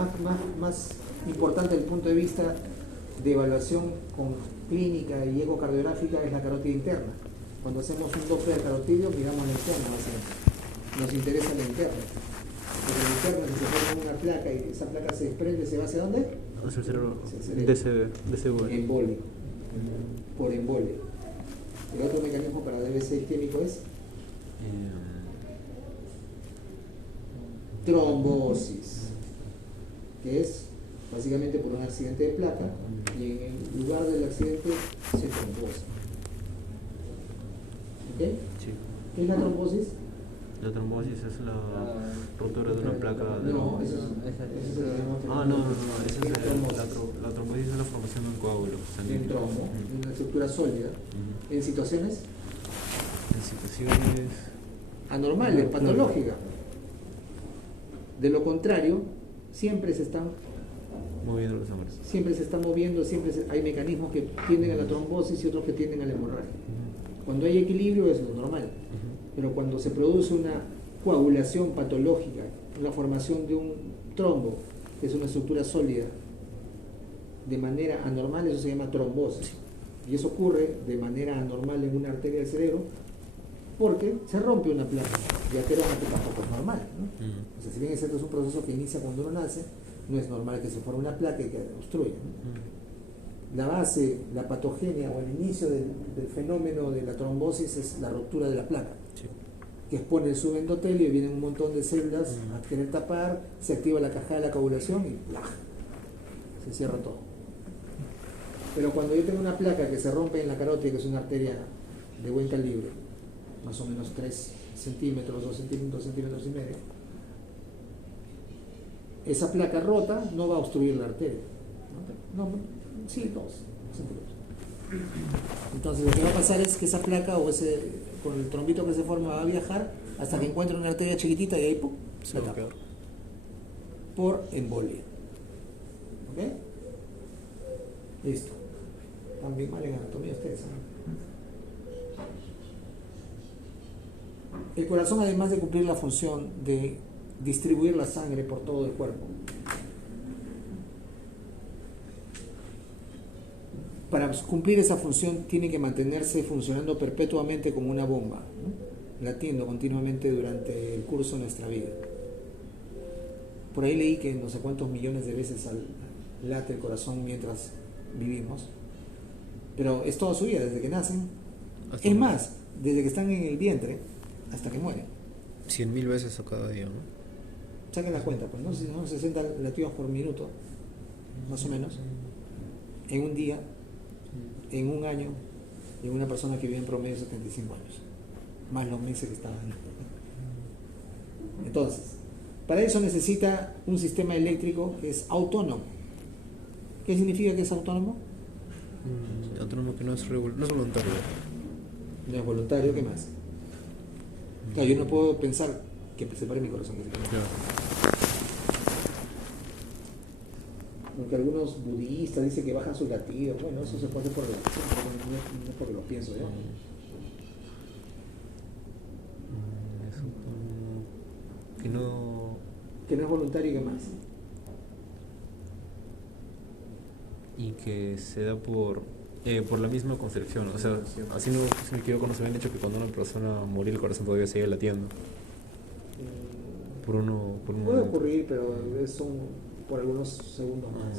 más importante desde el punto de vista de evaluación con clínica y ecocardiográfica es la carótida interna. Cuando hacemos un Doppler carotidio, miramos la interna, básicamente. Nos interesa la interna. Porque la interna, si se pone una placa y esa placa se desprende, ¿se va hacia dónde? Hacia el cerebro. Hacia el cerebro. DCV. Embólico. Por embolia. El otro mecanismo para DBC isquémico es trombosis, que es básicamente por un accidente de placa y en el lugar del accidente se trombosa. ¿Ok? Sí. ¿Qué es la trombosis? La trombosis es la rotura de una placa. No, eso es Esa es la trombosis es la formación de un coágulo de un sanguíneo. trombo, una estructura sólida, en situaciones En situaciones anormales, patológicas. De lo contrario, siempre se están moviendo los hombres. moviendo, hay mecanismos que tienden a la trombosis y otros que tienden a la hemorragia. Cuando hay equilibrio es lo normal, pero cuando se produce una coagulación patológica, la formación de un trombo, que es una estructura sólida, de manera anormal, eso se llama trombosis. Y eso ocurre de manera anormal en una arteria del cerebro porque se rompe una placa y altera una que tampoco es normal, ¿no? O sea, si bien es cierto, es un proceso que inicia cuando uno nace, no es normal que se forme una placa y que obstruya, ¿no? La base, la patogenia o el inicio del fenómeno de la trombosis es la ruptura de la placa, que expone el subendotelio y vienen un montón de células a querer tapar, se activa la caja de la coagulación y ¡plaj! Se cierra todo. Pero cuando yo tengo una placa que se rompe en la carótida, que es una arteria de buen calibre, más o menos 3 centímetros, 2 centímetros, 2 centímetros y medio, esa placa rota no va a obstruir la arteria. No, sí, dos. Entonces lo que va a pasar es que esa placa o ese, con el trombito que se forma, va a viajar hasta que encuentre una arteria chiquitita y ahí ¡pum! Se tapa. Por embolia. ¿Ok? Listo. También mal en anatomía ustedes, ¿no? El corazón, además de cumplir la función de distribuir la sangre por todo el cuerpo, para cumplir esa función tiene que mantenerse funcionando perpetuamente como una bomba, ¿no? Latiendo continuamente durante el curso de nuestra vida. Por ahí leí que no sé cuántos millones de veces late el mientras vivimos, pero es toda su vida, desde que nacen. Es más, desde que están en el vientre hasta que mueren. 100.000 veces a cada día, ¿no? Saquen la cuenta, pues, ¿no? Si son 60 latidos por minuto, más o menos, en un día, en un año, en una persona que vive en promedio 75 años, más los meses que estaban ahí. Entonces, para eso necesita un sistema eléctrico que es autónomo. ¿Qué significa que es autónomo? Autónomo, que no es voluntario. No es voluntario, ¿qué más? Claro, yo no puedo pensar que se pare mi corazón. Claro. Aunque algunos budistas dicen que bajan sus latidos, bueno, eso se puede hacer por relación, no es porque lo pienso yo. Es autónomo, que no es voluntario, ¿qué más? y que se da por la misma concepción. O sea, así no se me quedó cuando se me han dicho que cuando una persona moría el corazón todavía sigue latiendo. Por un Puede momento. ocurrir, pero son por algunos segundos más.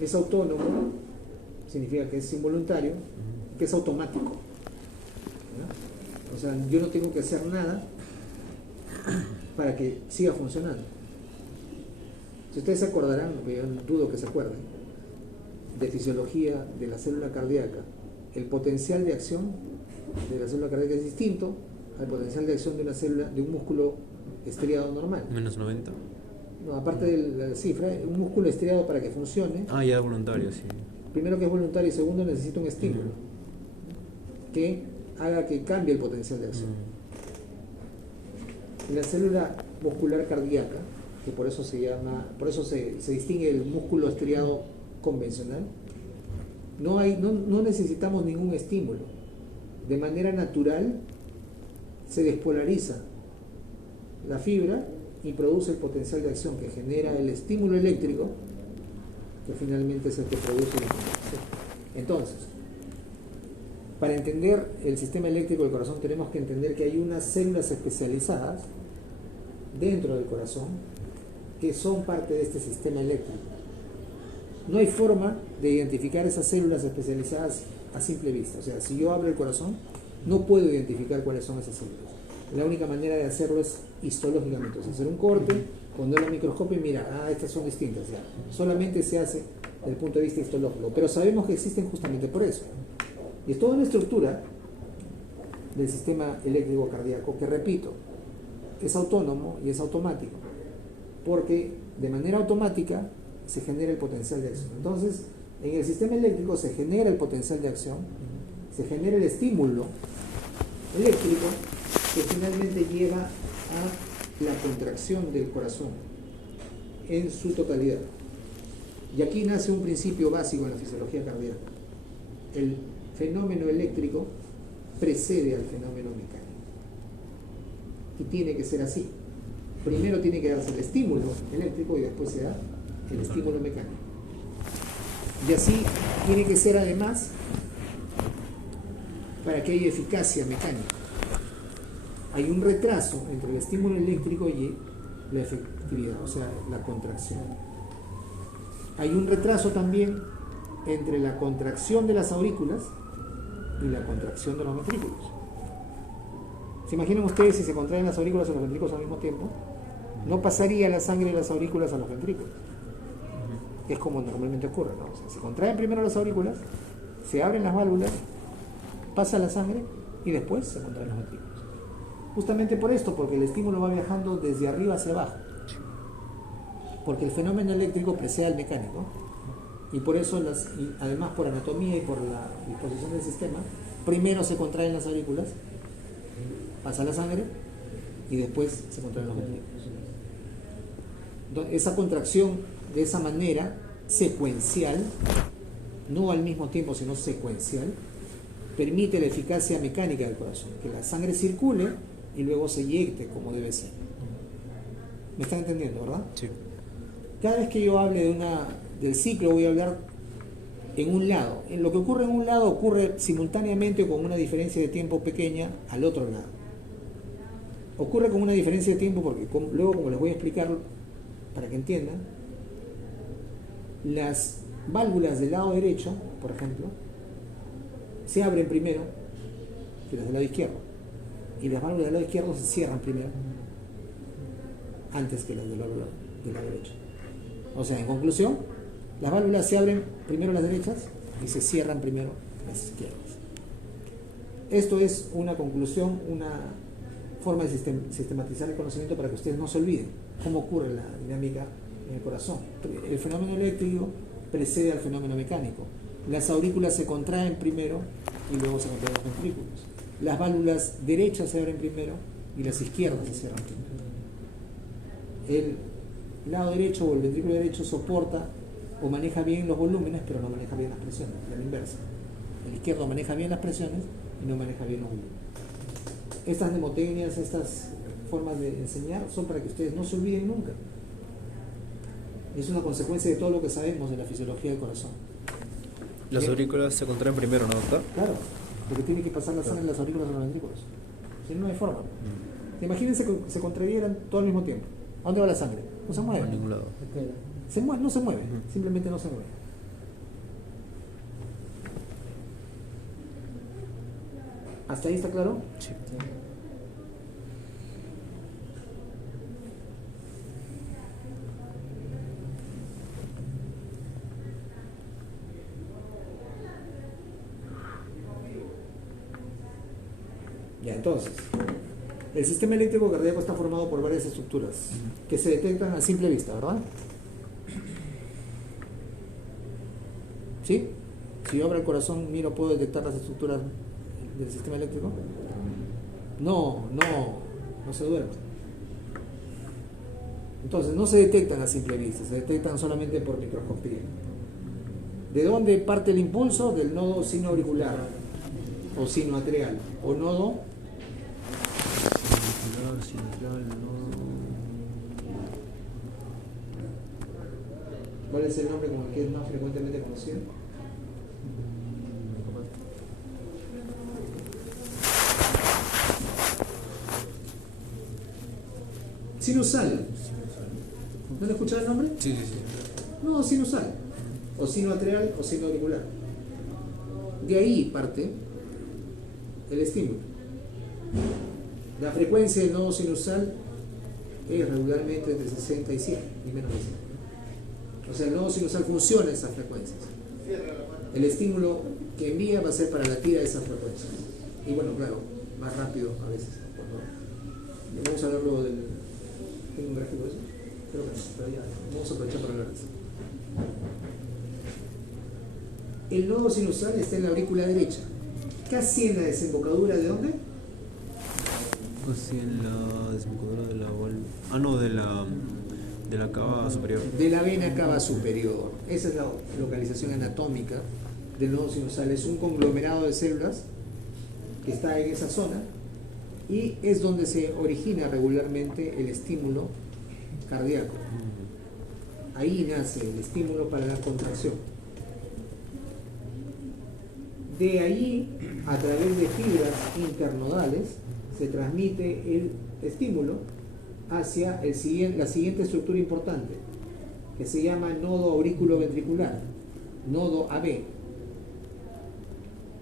Es autónomo, significa que es involuntario, que es automático. ¿Ya? O sea, yo no tengo que hacer nada para que siga funcionando. Si ustedes se acordarán, porque yo dudo que se acuerden, de fisiología de la célula cardíaca, el potencial de acción de la célula cardíaca es distinto al potencial de acción de una célula, de un músculo estriado normal. Menos 90. No, aparte de la cifra, un músculo estriado para que funcione, Ya voluntario, sí. primero que es voluntario y segundo necesita un estímulo que haga que cambie el potencial de acción. En la célula muscular cardíaca, que por eso se distingue el músculo estriado convencional, no necesitamos ningún estímulo. De manera natural se despolariza la fibra y produce el potencial de acción que genera el estímulo eléctrico, que finalmente es el que produce la contracción. Entonces, para entender el sistema eléctrico del corazón tenemos que entender que hay unas células especializadas dentro del corazón que son parte de este sistema eléctrico. No hay forma de identificar esas células especializadas a simple vista. O sea, si yo abro el corazón, no puedo identificar cuáles son esas células. La única manera de hacerlo es histológicamente, o sea, hacer un corte, ponerlo al microscopio y mirar, estas son distintas. Ya. Solamente se hace desde el punto de vista histológico, pero sabemos que existen justamente por eso. Y es toda una estructura del sistema eléctrico cardíaco que, repito, es autónomo y es automático, porque de manera automática se genera el potencial de acción. Entonces, en el sistema eléctrico se genera el potencial de acción, se genera el estímulo eléctrico que finalmente lleva a la contracción del corazón en su totalidad. Y aquí nace un principio básico en la fisiología cardíaca. El fenómeno eléctrico precede al fenómeno mecánico. Y tiene que ser así. Primero tiene que darse el estímulo eléctrico y después se da el estímulo mecánico. Y así tiene que ser además para que haya eficacia mecánica. Hay un retraso entre el estímulo eléctrico y la efectividad, o sea, la contracción. Hay un retraso también entre la contracción de las aurículas y la contracción de los ventrículos. ¿Se imaginan ustedes si se contraen las aurículas y los ventrículos al mismo tiempo? No pasaría la sangre de las aurículas a los ventrículos. Es como normalmente ocurre, ¿no? O sea, se contraen primero las aurículas, se abren las válvulas, pasa la sangre y después se contraen los ventrículos. Justamente por esto, porque el estímulo va viajando desde arriba hacia abajo. porque el fenómeno eléctrico precede al mecánico y por eso, y además por anatomía y por la disposición del sistema, primero se contraen las aurículas, pasa la sangre y después se contraen los ventrículos. Entonces, esa contracción de esa manera secuencial, no al mismo tiempo sino secuencial, permite la eficacia mecánica del corazón, que la sangre circule y luego se eyecte como debe ser. ¿Me están entendiendo, verdad? Sí. Cada vez que yo hable del ciclo voy a hablar en un lado. En lo que ocurre en un lado ocurre simultáneamente o con una diferencia de tiempo pequeña al otro lado. Ocurre con una diferencia de tiempo porque luego, como les voy a explicar para que entiendan, las válvulas del lado derecho, por ejemplo, se abren primero que las del lado izquierdo y las válvulas del lado izquierdo se cierran primero antes que las del lado derecho. O sea, en conclusión, las válvulas se abren primero las derechas y se cierran primero las izquierdas. Esto es una conclusión, una forma de sistematizar el conocimiento para que ustedes no se olviden cómo ocurre la dinámica en el corazón. El fenómeno eléctrico precede al fenómeno mecánico. Las aurículas se contraen primero y luego se contraen los ventrículos. Las válvulas derechas se abren primero y las izquierdas se cierran primero. El lado derecho o el ventrículo derecho soporta o maneja bien los volúmenes, pero no maneja bien las presiones, a la inversa. El izquierdo maneja bien las presiones y no maneja bien los volúmenes. Estas mnemotecnias, estas formas de enseñar son para que ustedes no se olviden nunca. Es una consecuencia de todo lo que sabemos de la fisiología del corazón. Las aurículas se contraen primero, ¿no, doctor? Claro, porque tiene que pasar la sangre de las aurículas a los ventrículos. Si no, no hay forma. Imagínense que se contrayeran todo al mismo tiempo. ¿A dónde va la sangre? No se mueve. A ningún lado. No se mueve, simplemente no se mueve. ¿Hasta ahí está claro? Sí. Ya, entonces, el sistema eléctrico cardíaco está formado por varias estructuras que se detectan a simple vista, ¿verdad? ¿Sí? Si yo abro el corazón, miro, ¿puedo detectar las estructuras del sistema eléctrico? No se duerme. Entonces, no se detectan a simple vista, se detectan solamente por microscopía. ¿De dónde parte el impulso? Del nodo sinoauricular o sinoatrial o nodo ¿Cuál es el nombre con el que es más frecuentemente conocido? Sinusal. ¿No le escuchado el nombre? Sí. No, sinusal. O sinoatrial o sinoauricular. De ahí parte el estímulo. La frecuencia del nodo sinusal es regularmente entre 60 y 100, y menos de 100. O sea, el nodo sinusal funciona a esas frecuencias. El estímulo que envía va a ser para la tira de esas frecuencias. Y bueno, claro, más rápido a veces. Vamos a hablar luego del... ¿Tengo un gráfico de eso? Creo que no, pero ya, vamos a aprovechar para hablar de eso. El nodo sinusal está en la aurícula derecha, casi en la desembocadura ¿de dónde? Casi en la desembocadura de la válvula. De la cava superior. De la vena cava superior. Esa es la localización anatómica del nodo sinusal. Es un conglomerado de células que está en esa zona y es donde se origina regularmente el estímulo cardíaco. Ahí nace el estímulo para la contracción. De allí, a través de fibras internodales, se transmite el estímulo hacia la siguiente estructura importante, que se llama nodo aurículo-ventricular, nodo AB.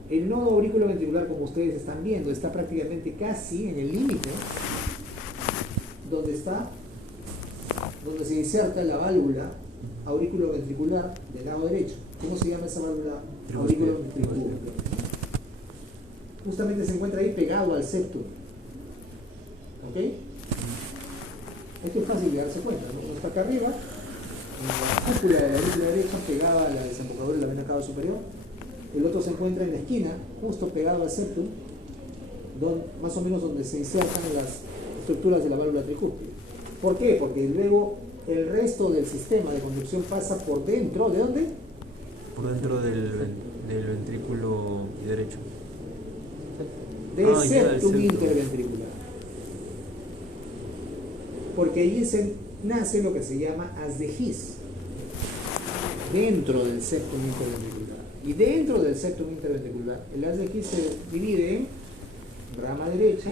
El nodo aurículo-ventricular, como ustedes están viendo, está prácticamente casi en el límite donde se inserta la válvula aurículo-ventricular del lado derecho. ¿Cómo se llama esa válvula aurículo-ventricular? Justamente se encuentra ahí pegado al septum. ¿Ok? Esto es fácil de darse cuenta, ¿no? Uno está acá arriba la cúpula de la aurícula derecha pegada a la desembocadura de la vena cava superior. El otro se encuentra en la esquina, justo pegado al septum, más o menos donde se insertan las estructuras de la válvula tricúspide. ¿Por qué? Porque luego el resto del sistema de conducción pasa por dentro. ¿De dónde? Por dentro del ventrículo derecho. Del Ya, del septum septum. interventricular. Porque allí nace lo que se llama haz de His, dentro del septum interventricular. Y dentro del septum interventricular, el haz de His se divide en rama derecha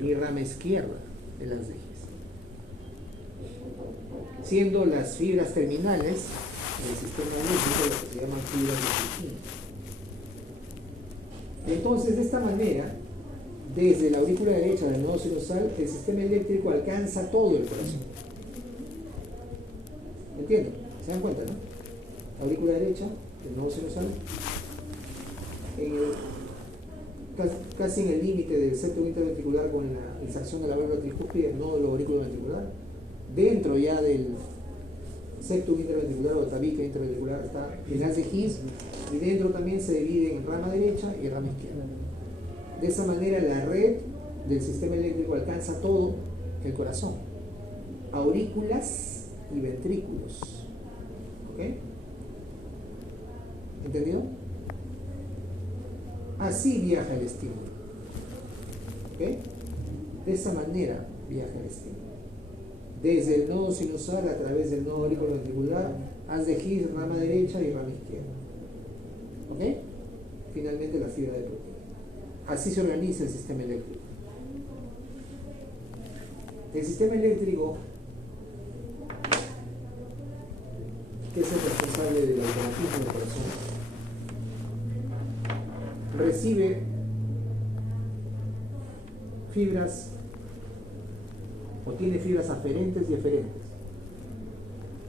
y rama izquierda, el haz de His, siendo las fibras terminales del sistema eléctrico lo que se llaman fibras de Purkinje. Entonces, de esta manera, desde la aurícula derecha del nodo sinusal, el sistema eléctrico alcanza todo el corazón. ¿Entienden? ¿Se dan cuenta, no? Aurícula derecha del nodo sinusal, casi en el límite del septum interventricular con la inserción de la válvula tricúspide, el nodo del aurículo ventricular. Dentro ya del septum interventricular o tabique interventricular está el haz de His, y dentro también se divide en rama derecha y rama izquierda. De esa manera la red del sistema eléctrico alcanza todo el corazón, aurículas y ventrículos. ¿Ok? ¿Entendido? Así viaja el estímulo. ¿Ok? De esa manera viaja el estímulo. Desde el nodo sinusal a través del nodo auriculoventricular, haz de His, rama derecha y rama izquierda. ¿Ok? Finalmente la fibra de Purkinje. Así se organiza el sistema eléctrico. El sistema eléctrico, que es el responsable del automatismo del corazón, recibe fibras o tiene fibras aferentes y eferentes,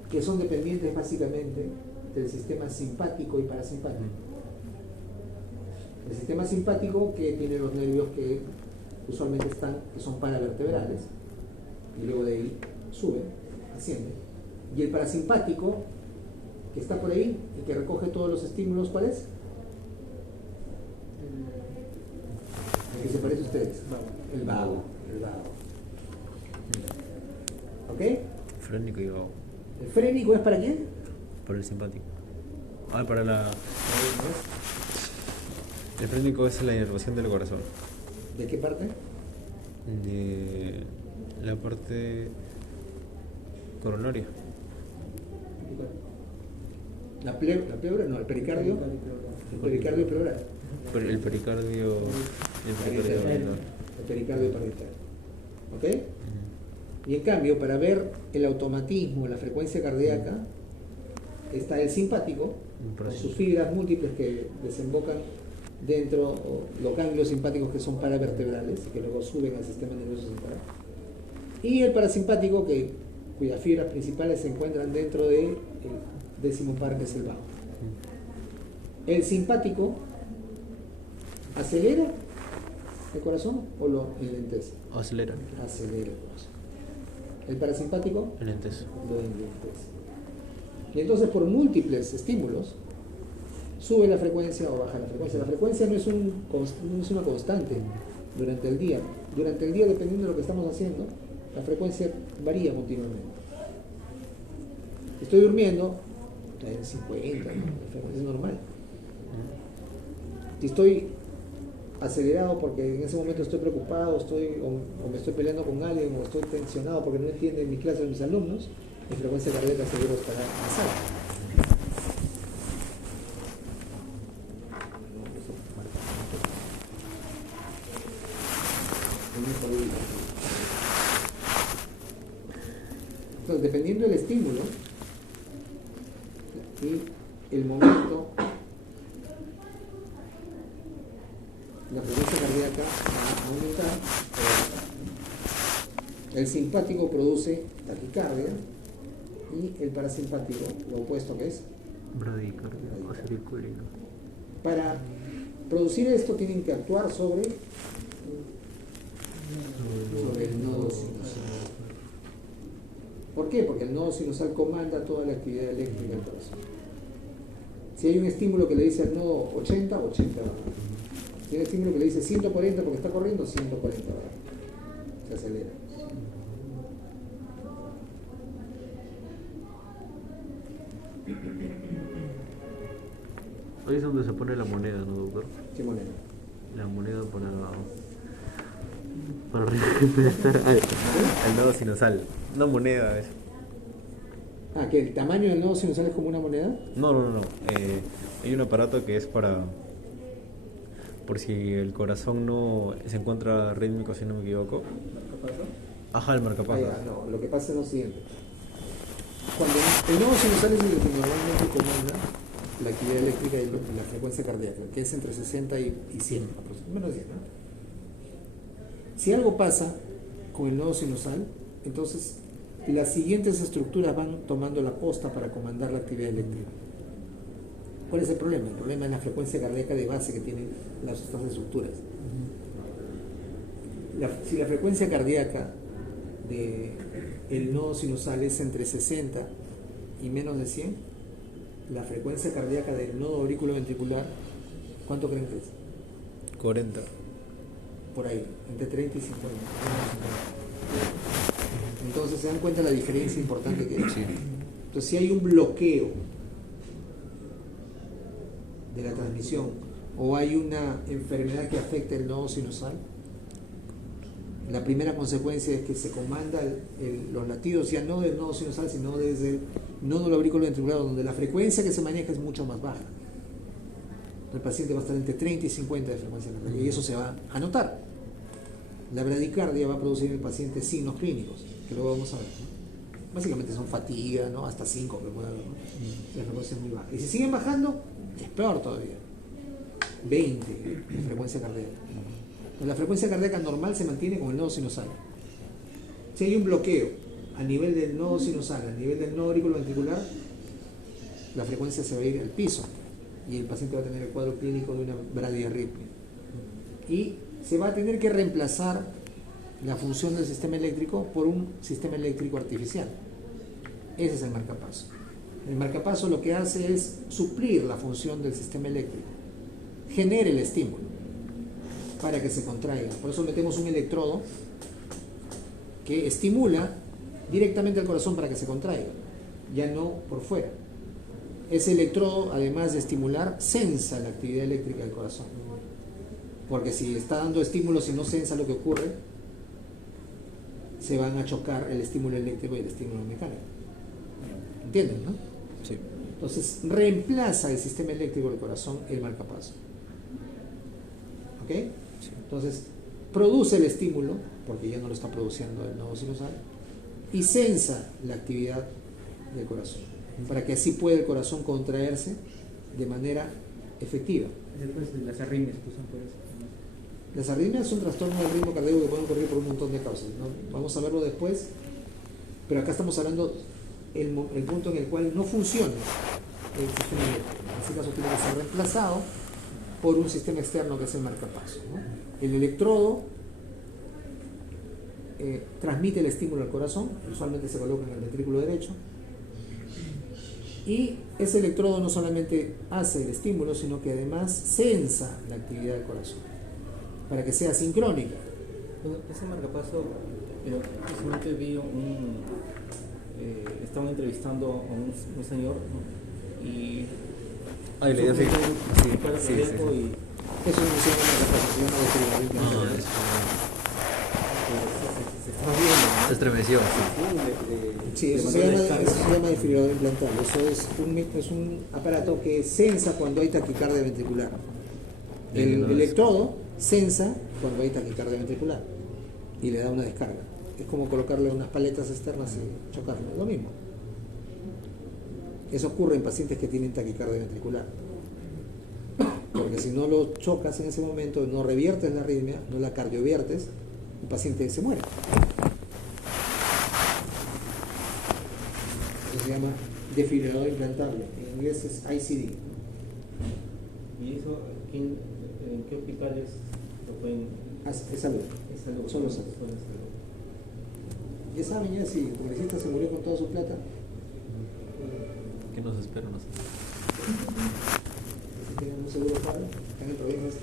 que son dependientes básicamente del sistema simpático y parasimpático. El sistema simpático, que tiene los nervios que usualmente que son paravertebrales, y luego de ahí suben, ascienden. Y el parasimpático, que está por ahí y que recoge todos los estímulos, ¿cuál es? El que se parece a ustedes. El vago. ¿Ok? Frénico y vago. ¿El frénico es para quién? Para el simpático. Para la... El frénico es la inervación del corazón. ¿De qué parte? De la parte coronaria. La pleura, no, el pericardio. El pericardio pleural. El pericardio. El pericardio parietal. ¿Ok? Y en cambio, para ver el automatismo, la frecuencia cardíaca, está el simpático, con sus fibras múltiples que desembocan dentro, los ganglios simpáticos que son paravertebrales y que luego suben al sistema nervioso central, y el parasimpático, cuyas fibras principales se encuentran dentro del décimo par, que es el vago. El simpático acelera el corazón o lo enlentece. Acelera. Acelera el corazón. El parasimpático Enlentece. lo enlentece. Y entonces, por múltiples estímulos, sube la frecuencia o baja la frecuencia. La frecuencia no es una constante durante el día. Durante el día, dependiendo de lo que estamos haciendo, la frecuencia varía continuamente. Si estoy durmiendo, está en 50, ¿no? La frecuencia es normal. Si estoy acelerado porque en ese momento estoy preocupado, o me estoy peleando con alguien, o estoy tensionado porque no entienden mi clase de mis alumnos, mi frecuencia cardíaca seguro estará más alta. Entonces, dependiendo del estímulo y el momento, la frecuencia cardíaca va a aumentar. El simpático produce taquicardia y el parasimpático, lo opuesto, que es Bradicardia. Auriculino. Para producir esto tienen que actuar sobre el nodo sinusal. ¿Por qué? Porque el nodo sinusal comanda toda la actividad eléctrica del corazón. Si hay un estímulo que le dice al nodo 80, 80 va a bajar. Si hay un estímulo que le dice 140 porque está corriendo, 140 va a bajar. Se acelera. Ahí es donde se pone la moneda, ¿no, doctor? ¿Qué moneda? La moneda para representar al nodo sinusal. Una moneda es. Ah, ¿que el tamaño del nodo sinusal es como una moneda? No. Hay un aparato que es por si el corazón no se encuentra rítmico, si no me equivoco. Ajá, el Ah, marcapasos. ya, no, lo que pasa es lo siguiente. Cuando el nodo sinusal es el que normalmente comanda la actividad eléctrica y la frecuencia cardíaca, que es entre 60 y 100, aproximadamente, menos 10, ¿no? Si algo pasa con el nodo sinusal, entonces las siguientes estructuras van tomando la posta para comandar la actividad eléctrica. ¿Cuál es el problema? El problema es la frecuencia cardíaca de base que tienen estas estructuras. Si la frecuencia cardíaca del nodo sinusal es entre 60 y menos de 100, la frecuencia cardíaca del nodo auriculoventricular, ¿cuánto creen que es? 40. Por ahí, entre 30 y 50. Entonces se dan cuenta de la diferencia importante que hay. Sí. Entonces si hay un bloqueo de la transmisión o hay una enfermedad que afecta el nodo sinusal, la primera consecuencia es que se comanda los latidos ya no del nodo sinusal, sino desde el nódulo auriculoventricular, donde la frecuencia que se maneja es mucho más baja. El paciente va a estar entre 30 y 50 de frecuencia cardíaca y eso se va a notar. La bradicardia va a producir en el paciente signos clínicos, que luego vamos a ver, ¿no? Básicamente son fatiga, ¿no? Hasta 5 que puede haber, ¿no? La frecuencia es muy baja. Y si siguen bajando, es peor todavía. 20 de frecuencia cardíaca. Entonces, la frecuencia cardíaca normal se mantiene con el nodo sinusal. Si hay un bloqueo a nivel del nodo sinusal, a nivel del nodo auriculoventricular, la frecuencia se va a ir al piso y el paciente va a tener el cuadro clínico de una bradiarritmia. Y se va a tener que reemplazar la función del sistema eléctrico por un sistema eléctrico artificial. Ese es el marcapaso. El marcapaso lo que hace es suplir la función del sistema eléctrico, genera el estímulo para que se contraiga. Por eso metemos un electrodo que estimula directamente al corazón para que se contraiga, ya no por fuera. Ese electrodo, además de estimular, sensa la actividad eléctrica del corazón. Porque si está dando estímulos y no sensa lo que ocurre, se van a chocar el estímulo eléctrico y el estímulo mecánico. ¿Entienden, no? Sí. Entonces, reemplaza el sistema eléctrico del corazón el marcapaso. ¿Ok? Sí. Entonces, produce el estímulo, porque ya no lo está produciendo el nodo sinusal, y sensa la actividad del corazón, para que así pueda el corazón contraerse de manera efectiva. Después de las arritmias que usan por eso. Las arritmias son trastornos del ritmo cardíaco que pueden ocurrir por un montón de causas, ¿no? Vamos a verlo después, pero acá estamos hablando el punto en el cual no funciona el sistema eléctrico. En este caso tiene que ser reemplazado por un sistema externo que es el marcapaso, ¿no? El electrodo transmite el estímulo al corazón, usualmente se coloca en el ventrículo derecho, y ese electrodo no solamente hace el estímulo, sino que además sensa la actividad del corazón, para que sea sincrónica. Ese marcapaso, precisamente vi estaban entrevistando a un señor, ¿no? Y Ah, y le dio sufrió sí. un paro Sí, cardíaco sí. y Eso no se llama marcapaso, se llama desfibrilador implantable. se estaba viendo, ¿no? Estremeció. Sí, eso se llama desfibrilador implantable. Eso es un aparato que sensa cuando hay taquicardia ventricular. El electrodo sensa cuando hay taquicardia ventricular y le da una descarga. Es como colocarle unas paletas externas y chocarlo, lo mismo. Eso ocurre en pacientes que tienen taquicardia ventricular. Porque si no lo chocas en ese momento, no reviertes la arritmia, no la cardioviertes, el paciente se muere. Eso se llama desfibrilador implantable. En inglés es ICD. ¿Y eso en qué hospitales lo pueden? Es salud. Es salud. Solo salud. Solo salud. Ya saben, ya si el congresista se murió con toda su plata, ¿Qué nos espera? No sé. si tienen un seguro pago, están en problemas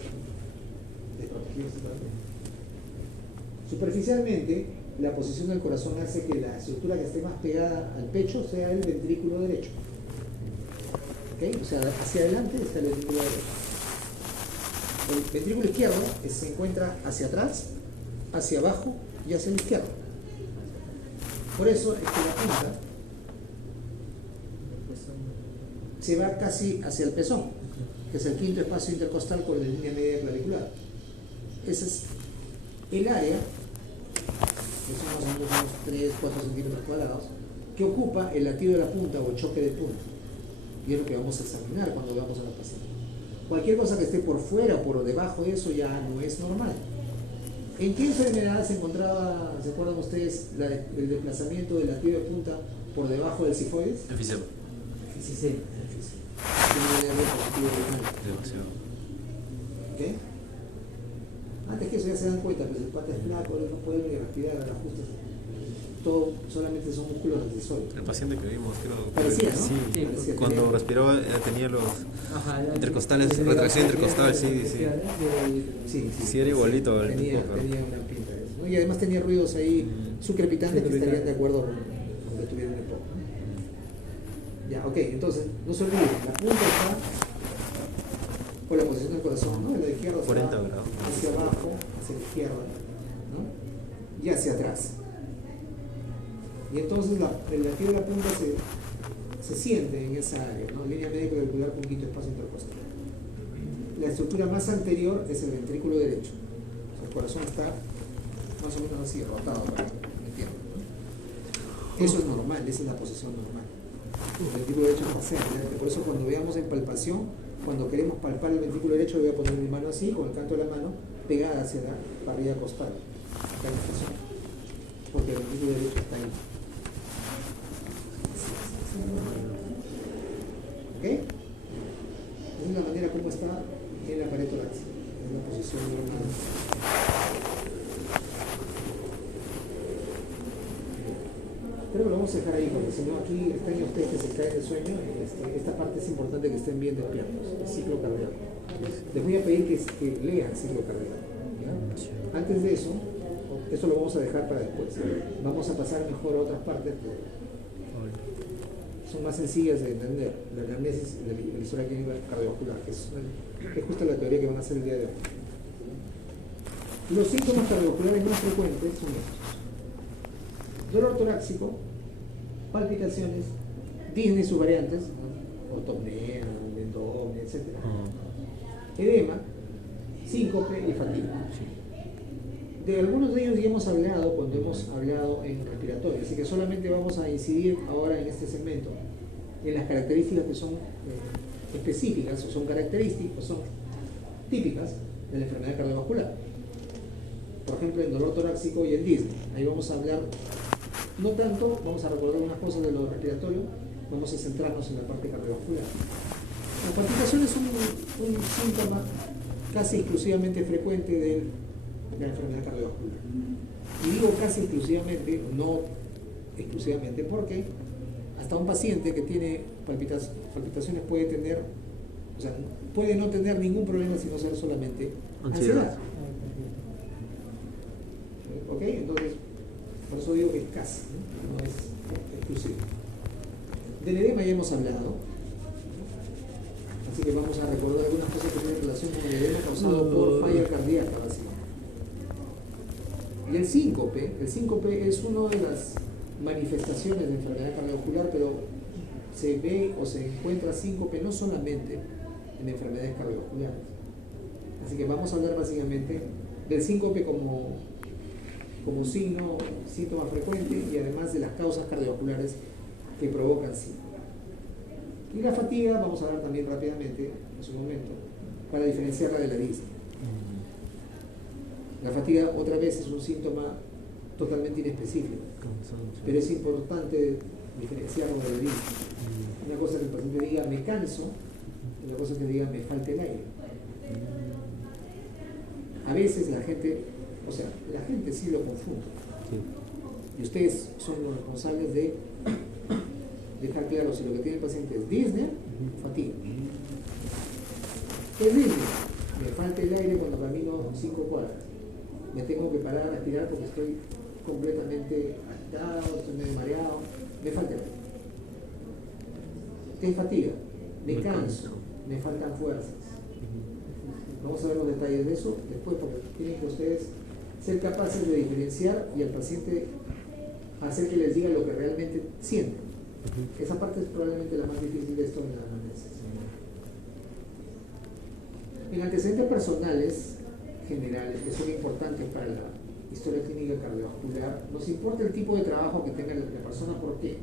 desprotegidos totalmente. Superficialmente, la posición del corazón hace que la estructura que esté más pegada al pecho sea el ventrículo derecho. ¿Ok? O sea, hacia adelante está el ventrículo derecho. El ventrículo izquierdo se encuentra hacia atrás, hacia abajo y hacia la izquierda. Por eso es que la punta se va casi hacia el pezón, que es el quinto espacio intercostal con la línea media clavicular. Ese es el área, que son más o menos unos 3-4 centímetros cuadrados, que ocupa el latido de la punta o el choque de punta. Y es lo que vamos a examinar cuando veamos a la paciente. Cualquier cosa que esté por fuera o por debajo de eso ya no es normal. ¿En qué enfermedad se encontraba, se acuerdan ustedes, el desplazamiento del latido de punta por debajo del cifoides? Enfisema. Sí. Demasiado. ¿Ok? Antes que eso ya se dan cuenta, pues el pata es flaco, no puede ni respirar a las justas. Todo solamente son músculos recesorios. El paciente que vimos, creo. Parecía, ¿no? Sí, Sí, parecía, cuando tenía- respiraba tenía los Ajá, intercostales, retracción intercostal, sí. Sí, era igualito al tenía, tipo, pero- tenía una pinta de eso, ¿no? Y además tenía ruidos ahí sucrepitantes que estarían de acuerdo con que tuvieran el poco. Ya, ok, entonces, no se olviden, la punta está por la posición del corazón, ¿no? De la izquierda 40 está grados. hacia abajo, hacia la izquierda, ¿no? Y hacia atrás. Y entonces el latido de la punta se siente en esa área, ¿no? Línea media clavicular con quinto espacio intercostal. La estructura más anterior es el ventrículo derecho. O sea, el corazón está más o menos así, rotado para que me entiendan, ¿no? Eso es normal, esa es la posición normal. El ventrículo derecho está hacia adelante. Por eso cuando veamos en palpación, cuando queremos palpar el ventrículo derecho, voy a poner mi mano así, con el canto de la mano pegada hacia la parrilla costal, acá en esta zona, porque el ventrículo derecho está ahí. ¿Ok? Esa es la manera como está en la pared torácica, es la posición normal. Creo que lo vamos a dejar ahí, porque si no aquí extraña ustedes que se caen de sueño. Esta parte es importante que estén bien despiertos, el ciclo cardíaco. Les voy a pedir que lean ciclo cardíaco, ¿ya? Antes de eso lo vamos a dejar para después. Vamos a pasar mejor a otras partes que son más sencillas de entender. La anamnesis de la historia clínica cardiovascular, que es justo la teoría que van a hacer el día de hoy. Los síntomas cardiovasculares más frecuentes son estos: dolor torácico, palpitaciones, disney y sus variantes, ¿no? Ortopnea, endopnea, etc. Edema, síncope y fatiga. De algunos de ellos ya hemos hablado cuando hemos hablado en respiratorio, así que solamente vamos a incidir ahora en este segmento en las características que son específicas, o son características, o son típicas de la enfermedad cardiovascular. Por ejemplo, el dolor torácico y el disney. Ahí vamos a hablar, no tanto, vamos a recordar unas cosas de lo respiratorio, vamos a centrarnos en la parte cardiovascular. Las palpitaciones son un síntoma casi exclusivamente frecuente de la enfermedad cardiovascular. Y digo casi exclusivamente, no exclusivamente, porque hasta un paciente que tiene palpitaciones puede tener, o sea, puede no tener ningún problema sino ser solamente ansiedad. ¿Ok? Entonces, por eso digo que es casi, no es exclusivo. Del edema ya hemos hablado, así que vamos a recordar algunas cosas que tienen relación con el edema causado por falla cardíaca, básicamente. Y el síncope es una de las manifestaciones de enfermedad cardiovascular, pero se ve o se encuentra síncope no solamente en enfermedades cardiovasculares. Así que vamos a hablar básicamente del síncope como síntoma frecuente y además de las causas cardiovasculares que provocan síncope. Y la fatiga, vamos a hablar también rápidamente en su momento, para diferenciarla de la disney. La fatiga otra vez es un síntoma totalmente inespecífico, pero es importante diferenciarlo de la disney. Una cosa es que el paciente diga me canso, y una cosa es que diga me falta el aire. A veces la gente sí lo confunde. Y ustedes son los responsables de dejar claro si lo que tiene el paciente es disnea o fatiga. ¿Qué es disnea? Me falta el aire cuando camino 5 cuadras. Me tengo que parar a respirar porque estoy completamente agitado, estoy medio mareado. Me falta el aire. ¿Qué es fatiga? Me canso, me faltan fuerzas. Vamos a ver los detalles de eso después, porque tienen que ustedes ser capaces de diferenciar y al paciente hacer que les diga lo que realmente sienten. Esa parte es probablemente la más difícil de esto en la anamnesis. En antecedentes personales generales que son importantes para la historia clínica cardiovascular, nos importa el tipo de trabajo que tenga la persona. ¿Por qué?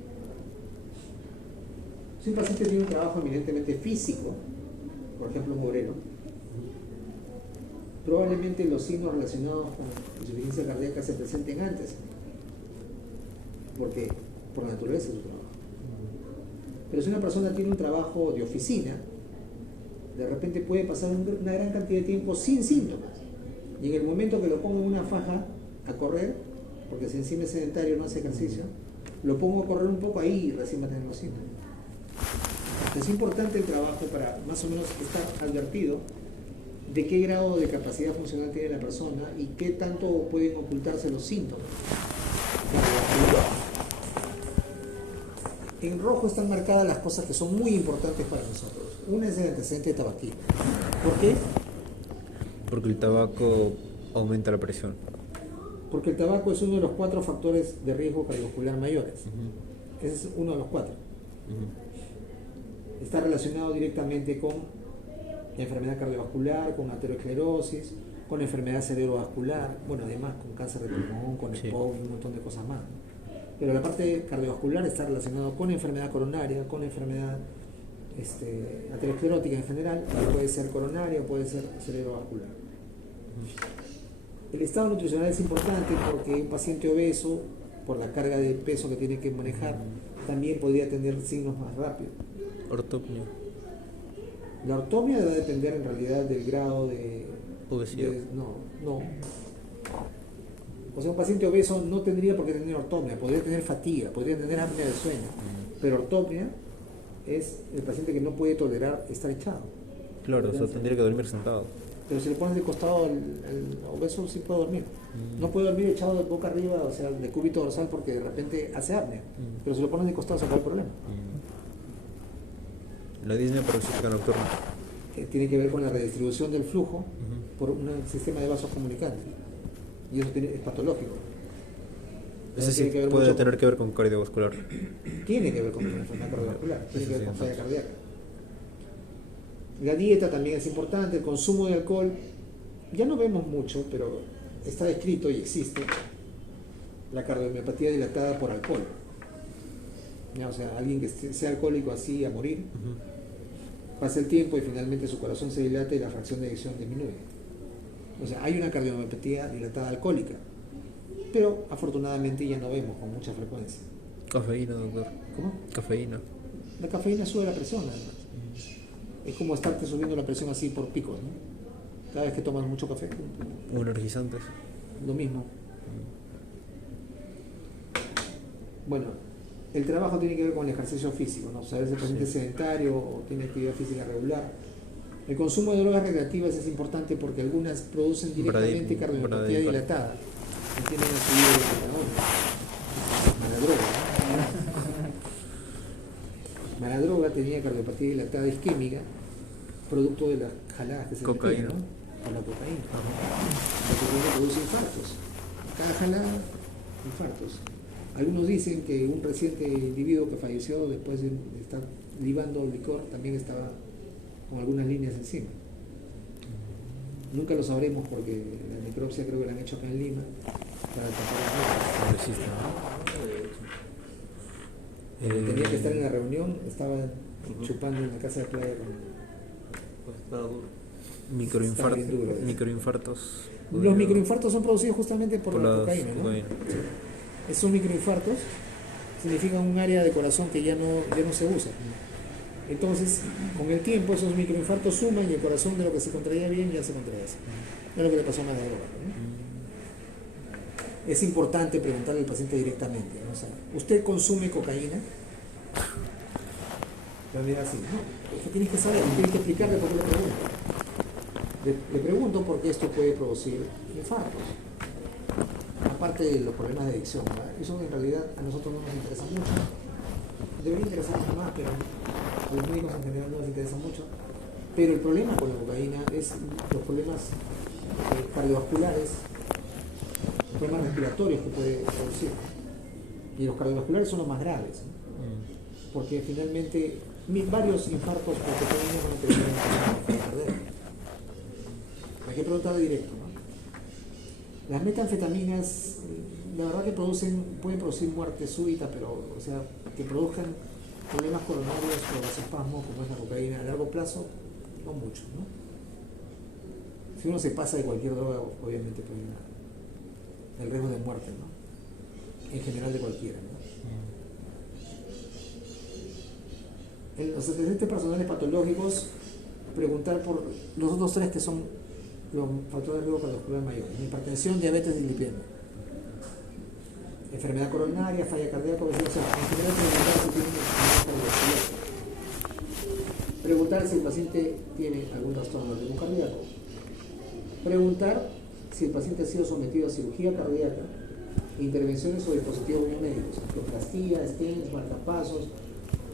Si un paciente tiene un trabajo eminentemente físico, por ejemplo un obrero, probablemente los signos relacionados con insuficiencia cardíaca se presenten antes, porque por naturaleza es su trabajo. Pero si una persona tiene un trabajo de oficina, de repente puede pasar una gran cantidad de tiempo sin síntomas, y en el momento que lo pongo en una faja a correr, porque si encima es sedentario, no hace ejercicio, lo pongo a correr un poco ahí y recién va a tener los síntomas. Es importante el trabajo para más o menos estar advertido de qué grado de capacidad funcional tiene la persona y qué tanto pueden ocultarse los síntomas. En rojo están marcadas las cosas que son muy importantes para nosotros. Una es el antecedente de tabaquismo. ¿Por qué? Porque el tabaco aumenta la presión. Porque el tabaco es uno de los 4 factores de riesgo cardiovascular mayores. Ese es uno de los 4. Está relacionado directamente con la enfermedad cardiovascular, con aterosclerosis, con enfermedad cerebrovascular, bueno, además con cáncer de pulmón, con EPOC y un montón de cosas más. Pero la parte cardiovascular está relacionada con enfermedad coronaria, con enfermedad aterosclerótica en general, puede ser coronaria o puede ser cerebrovascular. El estado nutricional es importante porque un paciente obeso, por la carga de peso que tiene que manejar, también podría tener signos más rápidos. Ortopnia. La ortopnia debe depender en realidad del grado de obesidad. No. O sea, un paciente obeso no tendría por qué tener ortopnia, podría tener fatiga, podría tener apnea de sueño, pero ortopnia es el paciente que no puede tolerar estar echado. Claro, o sea, tendría que dormir sentado. Pero si le pones de costado al obeso sí puede dormir. No puede dormir echado de boca arriba, o sea, de cúbito dorsal porque de repente hace apnea. Pero si lo pones de costado se acaba el problema. La disnea paroxística nocturna. Tiene que ver con la redistribución del flujo por un sistema de vasos comunicantes. Y eso es patológico. Ese sí puede tener que ver con cardiovascular. Tiene que ver con enfermedad cardiovascular, tiene que ver con falla cardíaca. La dieta también es importante, el consumo de alcohol. Ya no vemos mucho, pero está descrito y existe la cardiomiopatía dilatada por alcohol. ¿Ya? O sea, alguien que sea alcohólico así a morir, pasa el tiempo y finalmente su corazón se dilata y la fracción de eyección disminuye. O sea, hay una cardiomiopatía dilatada alcohólica, pero afortunadamente ya no vemos con mucha frecuencia. Cafeína, doctor. ¿Cómo? Cafeína. La cafeína sube la presión, además. Es como estarte subiendo la presión así por picos, ¿no? Cada vez que tomas mucho café. O energizantes. Lo mismo. Bueno, el trabajo tiene que ver con el ejercicio físico, ¿no? Saber si el paciente es sedentario o tiene actividad física regular. El consumo de drogas recreativas es importante porque algunas producen directamente cardiopatía dilatada. Que tienen el estudio de la droga. Maladroga tenía cardiopatía dilatada isquémica, producto de las jaladas que se cocaína, metían, ¿no? Con la cocaína. La cocaína produce infartos. Cada jalada, infartos. Algunos dicen que un reciente individuo que falleció después de estar libando licor también estaba con algunas líneas encima. Nunca lo sabremos porque la necropsia creo que la han hecho acá en Lima para tapar las tenía que estar en la reunión, estaba chupando en la casa de playa con microinfartos. Los microinfartos son producidos justamente por la cocaína, ¿no? Sí. Esos microinfartos significan un área de corazón que ya no se usa. Entonces, con el tiempo esos microinfartos suman y el corazón de lo que se contraía bien ya se contrae. Es lo que le pasó a Maladroga, ¿no? es importante preguntarle al paciente directamente, ¿no? O sea, ¿usted consume cocaína? Va a mirar así, ¿no? Es que tienes que saber, tienes que explicarle por qué le pregunto. Le pregunto porque esto puede producir infartos. Aparte de los problemas de adicción, ¿verdad? Eso en realidad a nosotros no nos interesa mucho. Debería interesarnos más, pero a los médicos en general no nos interesa mucho. Pero el problema con la cocaína es los problemas cardiovasculares, los problemas respiratorios que puede producir. Y los cardiovasculares son los más graves, ¿no? Porque finalmente varios infartos por cocaína van a tener una falla cardíaca. Hay que preguntarle directo, ¿no? Las metanfetaminas, la verdad que pueden producir muerte súbita, pero, o sea, que produzcan problemas coronarios o vasospasmos, como es la cocaína, a largo plazo, no mucho, ¿no? Si uno se pasa de cualquier droga, obviamente puede haber el riesgo de muerte, ¿no? En general de cualquiera, ¿no? En los antecedentes personales patológicos, preguntar por los otros tres que son los factores de riesgo cardiovascular mayores: hipertensión, diabetes y lipemia, enfermedad coronaria, falla cardíaca, obesidad. O sea, en general preguntar si tiene enfermedad cardiovascular, preguntar si el paciente tiene algún trastorno del ritmo cardíaco, preguntar si el paciente ha sido sometido a cirugía cardíaca, intervenciones o dispositivos biomédicos, angioplastía, stents, marcapasos,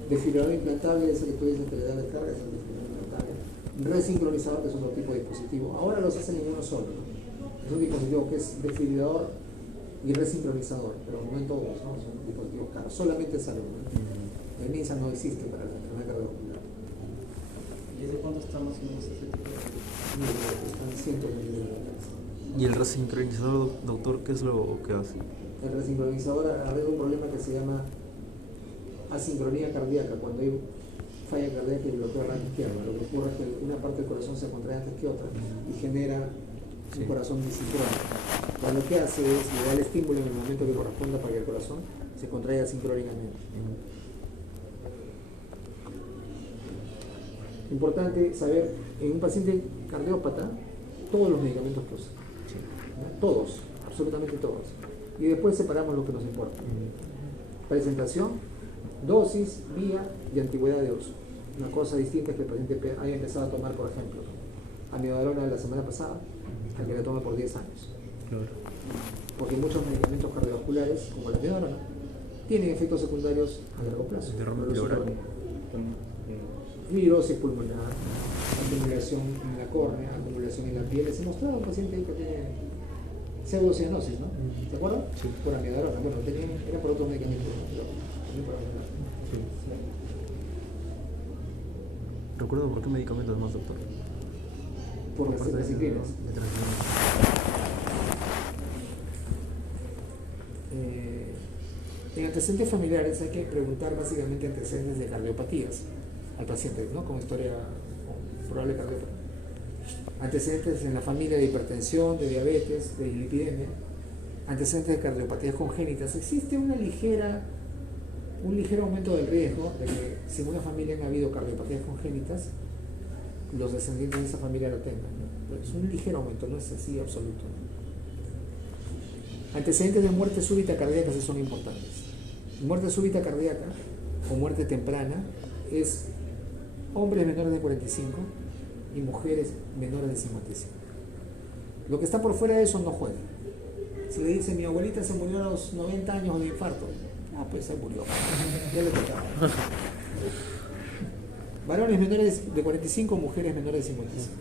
desfibrilador implantable, ese que tú dices que le da descarga, es el desfibrilador implantable, resincronizador, que es otro tipo de dispositivo. Ahora los hacen en uno solo, ¿no? Es un dispositivo que es desfibrilador y resincronizador, pero no en todos, ¿no? Son dispositivos caros, solamente salud, ¿no? El MINSA no existe para la enfermedad cardiovascular. ¿Y desde cuándo estamos haciendo ese tipo de cosas? Están cientos de millones de dólares. ¿Y el resincronizador, doctor, qué es lo que hace? El resincronizador arregla un problema que se llama asincronía cardíaca, cuando hay falla cardíaca y bloqueo de rango izquierdo. Lo que ocurre es que una parte del corazón se contrae antes que otra y genera un corazón disincrónico. Lo que hace es le da el estímulo en el momento que corresponda para que el corazón se contraiga sincrónicamente. Importante saber, en un paciente cardiópata, todos los medicamentos que usa. Todos, absolutamente todos. Y después separamos lo que nos importa. Presentación, dosis, vía y antigüedad de uso. Una cosa distinta es que el paciente haya empezado a tomar, por ejemplo, amiodarona la semana pasada, a que la toma por 10 años. Claro. Porque muchos medicamentos cardiovasculares, como la amiodarona, tienen efectos secundarios a largo plazo. Derrame pleural. Fibrosis pulmonar, acumulación en la córnea, acumulación en la piel. Se mostraba un paciente que tiene pseudocianosis, ¿no? ¿Se acuerdan? Sí. Por amiodarona. Bueno, era por otro medicamento, pero también por amiodarona. Sí. ¿Recuerdo por qué medicamento además, doctor? Por las tetracicrinas. En antecedentes familiares hay que preguntar básicamente antecedentes de cardiopatías al paciente, ¿no? Con historia con probable cardiopatía. Antecedentes en la familia de hipertensión, de diabetes, de lipidemia, antecedentes de cardiopatías congénitas. Existe un ligero aumento del riesgo de que si en una familia han habido cardiopatías congénitas, los descendientes de esa familia lo tengan, ¿no? Pero es un ligero aumento, no es así absoluto, ¿no? Antecedentes de muerte súbita cardíaca sí son importantes. Muerte súbita cardíaca o muerte temprana es hombres menores de 45 y mujeres menores de 55. Lo que está por fuera de eso no juega. Si le dicen, mi abuelita se murió a los 90 años de infarto, pues se murió, ya le tocaba. Varones menores de 45, mujeres menores de 55.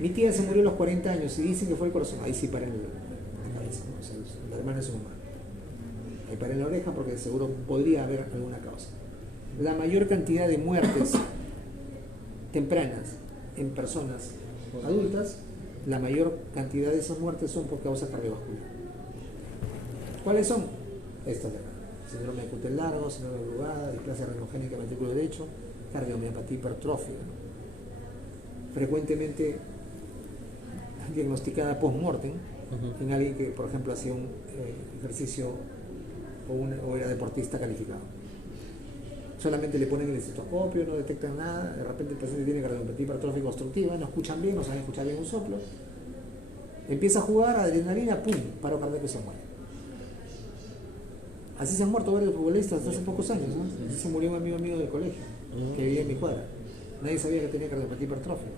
Mi tía se murió a los 40 años y dicen que fue el corazón. Ahí sí paren la cabeza, ¿no? O sea, la hermana es humana. Ahí paren la oreja porque seguro podría haber alguna causa. La mayor cantidad de muertes tempranas en personas adultas, la mayor cantidad de esas muertes son por causa cardiovascular. ¿Cuáles son? Estas de acá: síndrome de Cutel largo, síndrome de Brugada, displasia renogénica ventrículo derecho, cardiomiopatía hipertrófica, ¿no? Frecuentemente diagnosticada post-mortem en alguien que, por ejemplo, hacía un ejercicio o era deportista calificado. Solamente le ponen el estetoscopio, no detectan nada, de repente el paciente tiene cardiomiopatía hipertrófica obstructiva, no escuchan bien, no saben escuchar bien un soplo, Empieza a jugar, adrenalina, pum, paro cardíaco y se muere. Así se han muerto varios futbolistas hace pocos años, ¿no? Así se murió un amigo mío del colegio, que vivía en mi cuadra. Nadie sabía que tenía cardiopatía hipertrófica.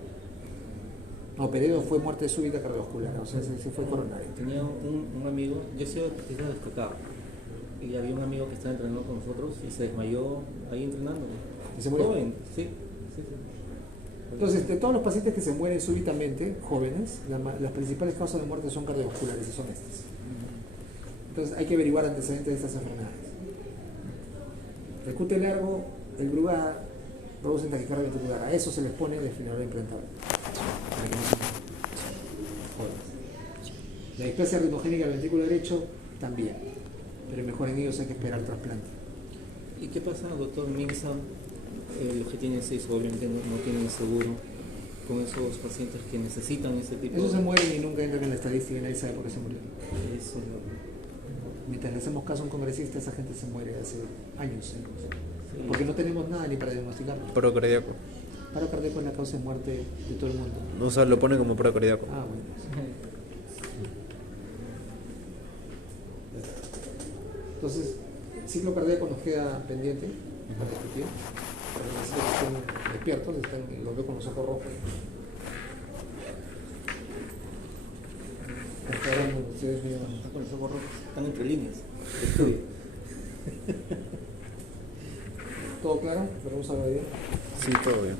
No, Peredo fue muerte súbita cardiovascular, o sea, se fue coronario. Tenía un amigo, yo he sido deportista destacado, y había un amigo que estaba entrenando con nosotros y se desmayó ahí entrenando. ¿Y se murió? Joven, sí. Entonces, de todos los pacientes que se mueren súbitamente, jóvenes, las principales causas de muerte son cardiovasculares y son estas. Entonces, hay que averiguar antecedentes de estas enfermedades. El QT largo, el Brugada, producen taquicardia ventricular. A eso se les pone desfibrilador implantable. Para que no se jodan. La displasia ritmogénica del ventrículo derecho, también. Pero mejor en ellos hay que esperar trasplante. ¿Y qué pasa, doctor Minsa? Los que tienen 6 obviamente no tienen seguro con esos pacientes que necesitan ese tipo Esos se mueren y nunca entran en la estadística y nadie sabe por qué se murieron. Eso es Mientras le hacemos caso a un congresista, esa gente se muere hace años. Sí. Porque no tenemos nada ni para diagnosticarlo. Paro cardíaco. Paro cardíaco es la causa de muerte de todo el mundo. O sea, lo ponen como paro cardíaco. Ah, bueno. Entonces, el ciclo cardíaco nos queda pendiente para discutir. Pero necesito que estén despiertos, los veo con los ojos rojos. Hasta ahora ustedes me llaman. Están con los ojos rojos, están entre líneas. Estudia. ¿Todo claro? ¿Veremos algo bien? Sí, todo bien.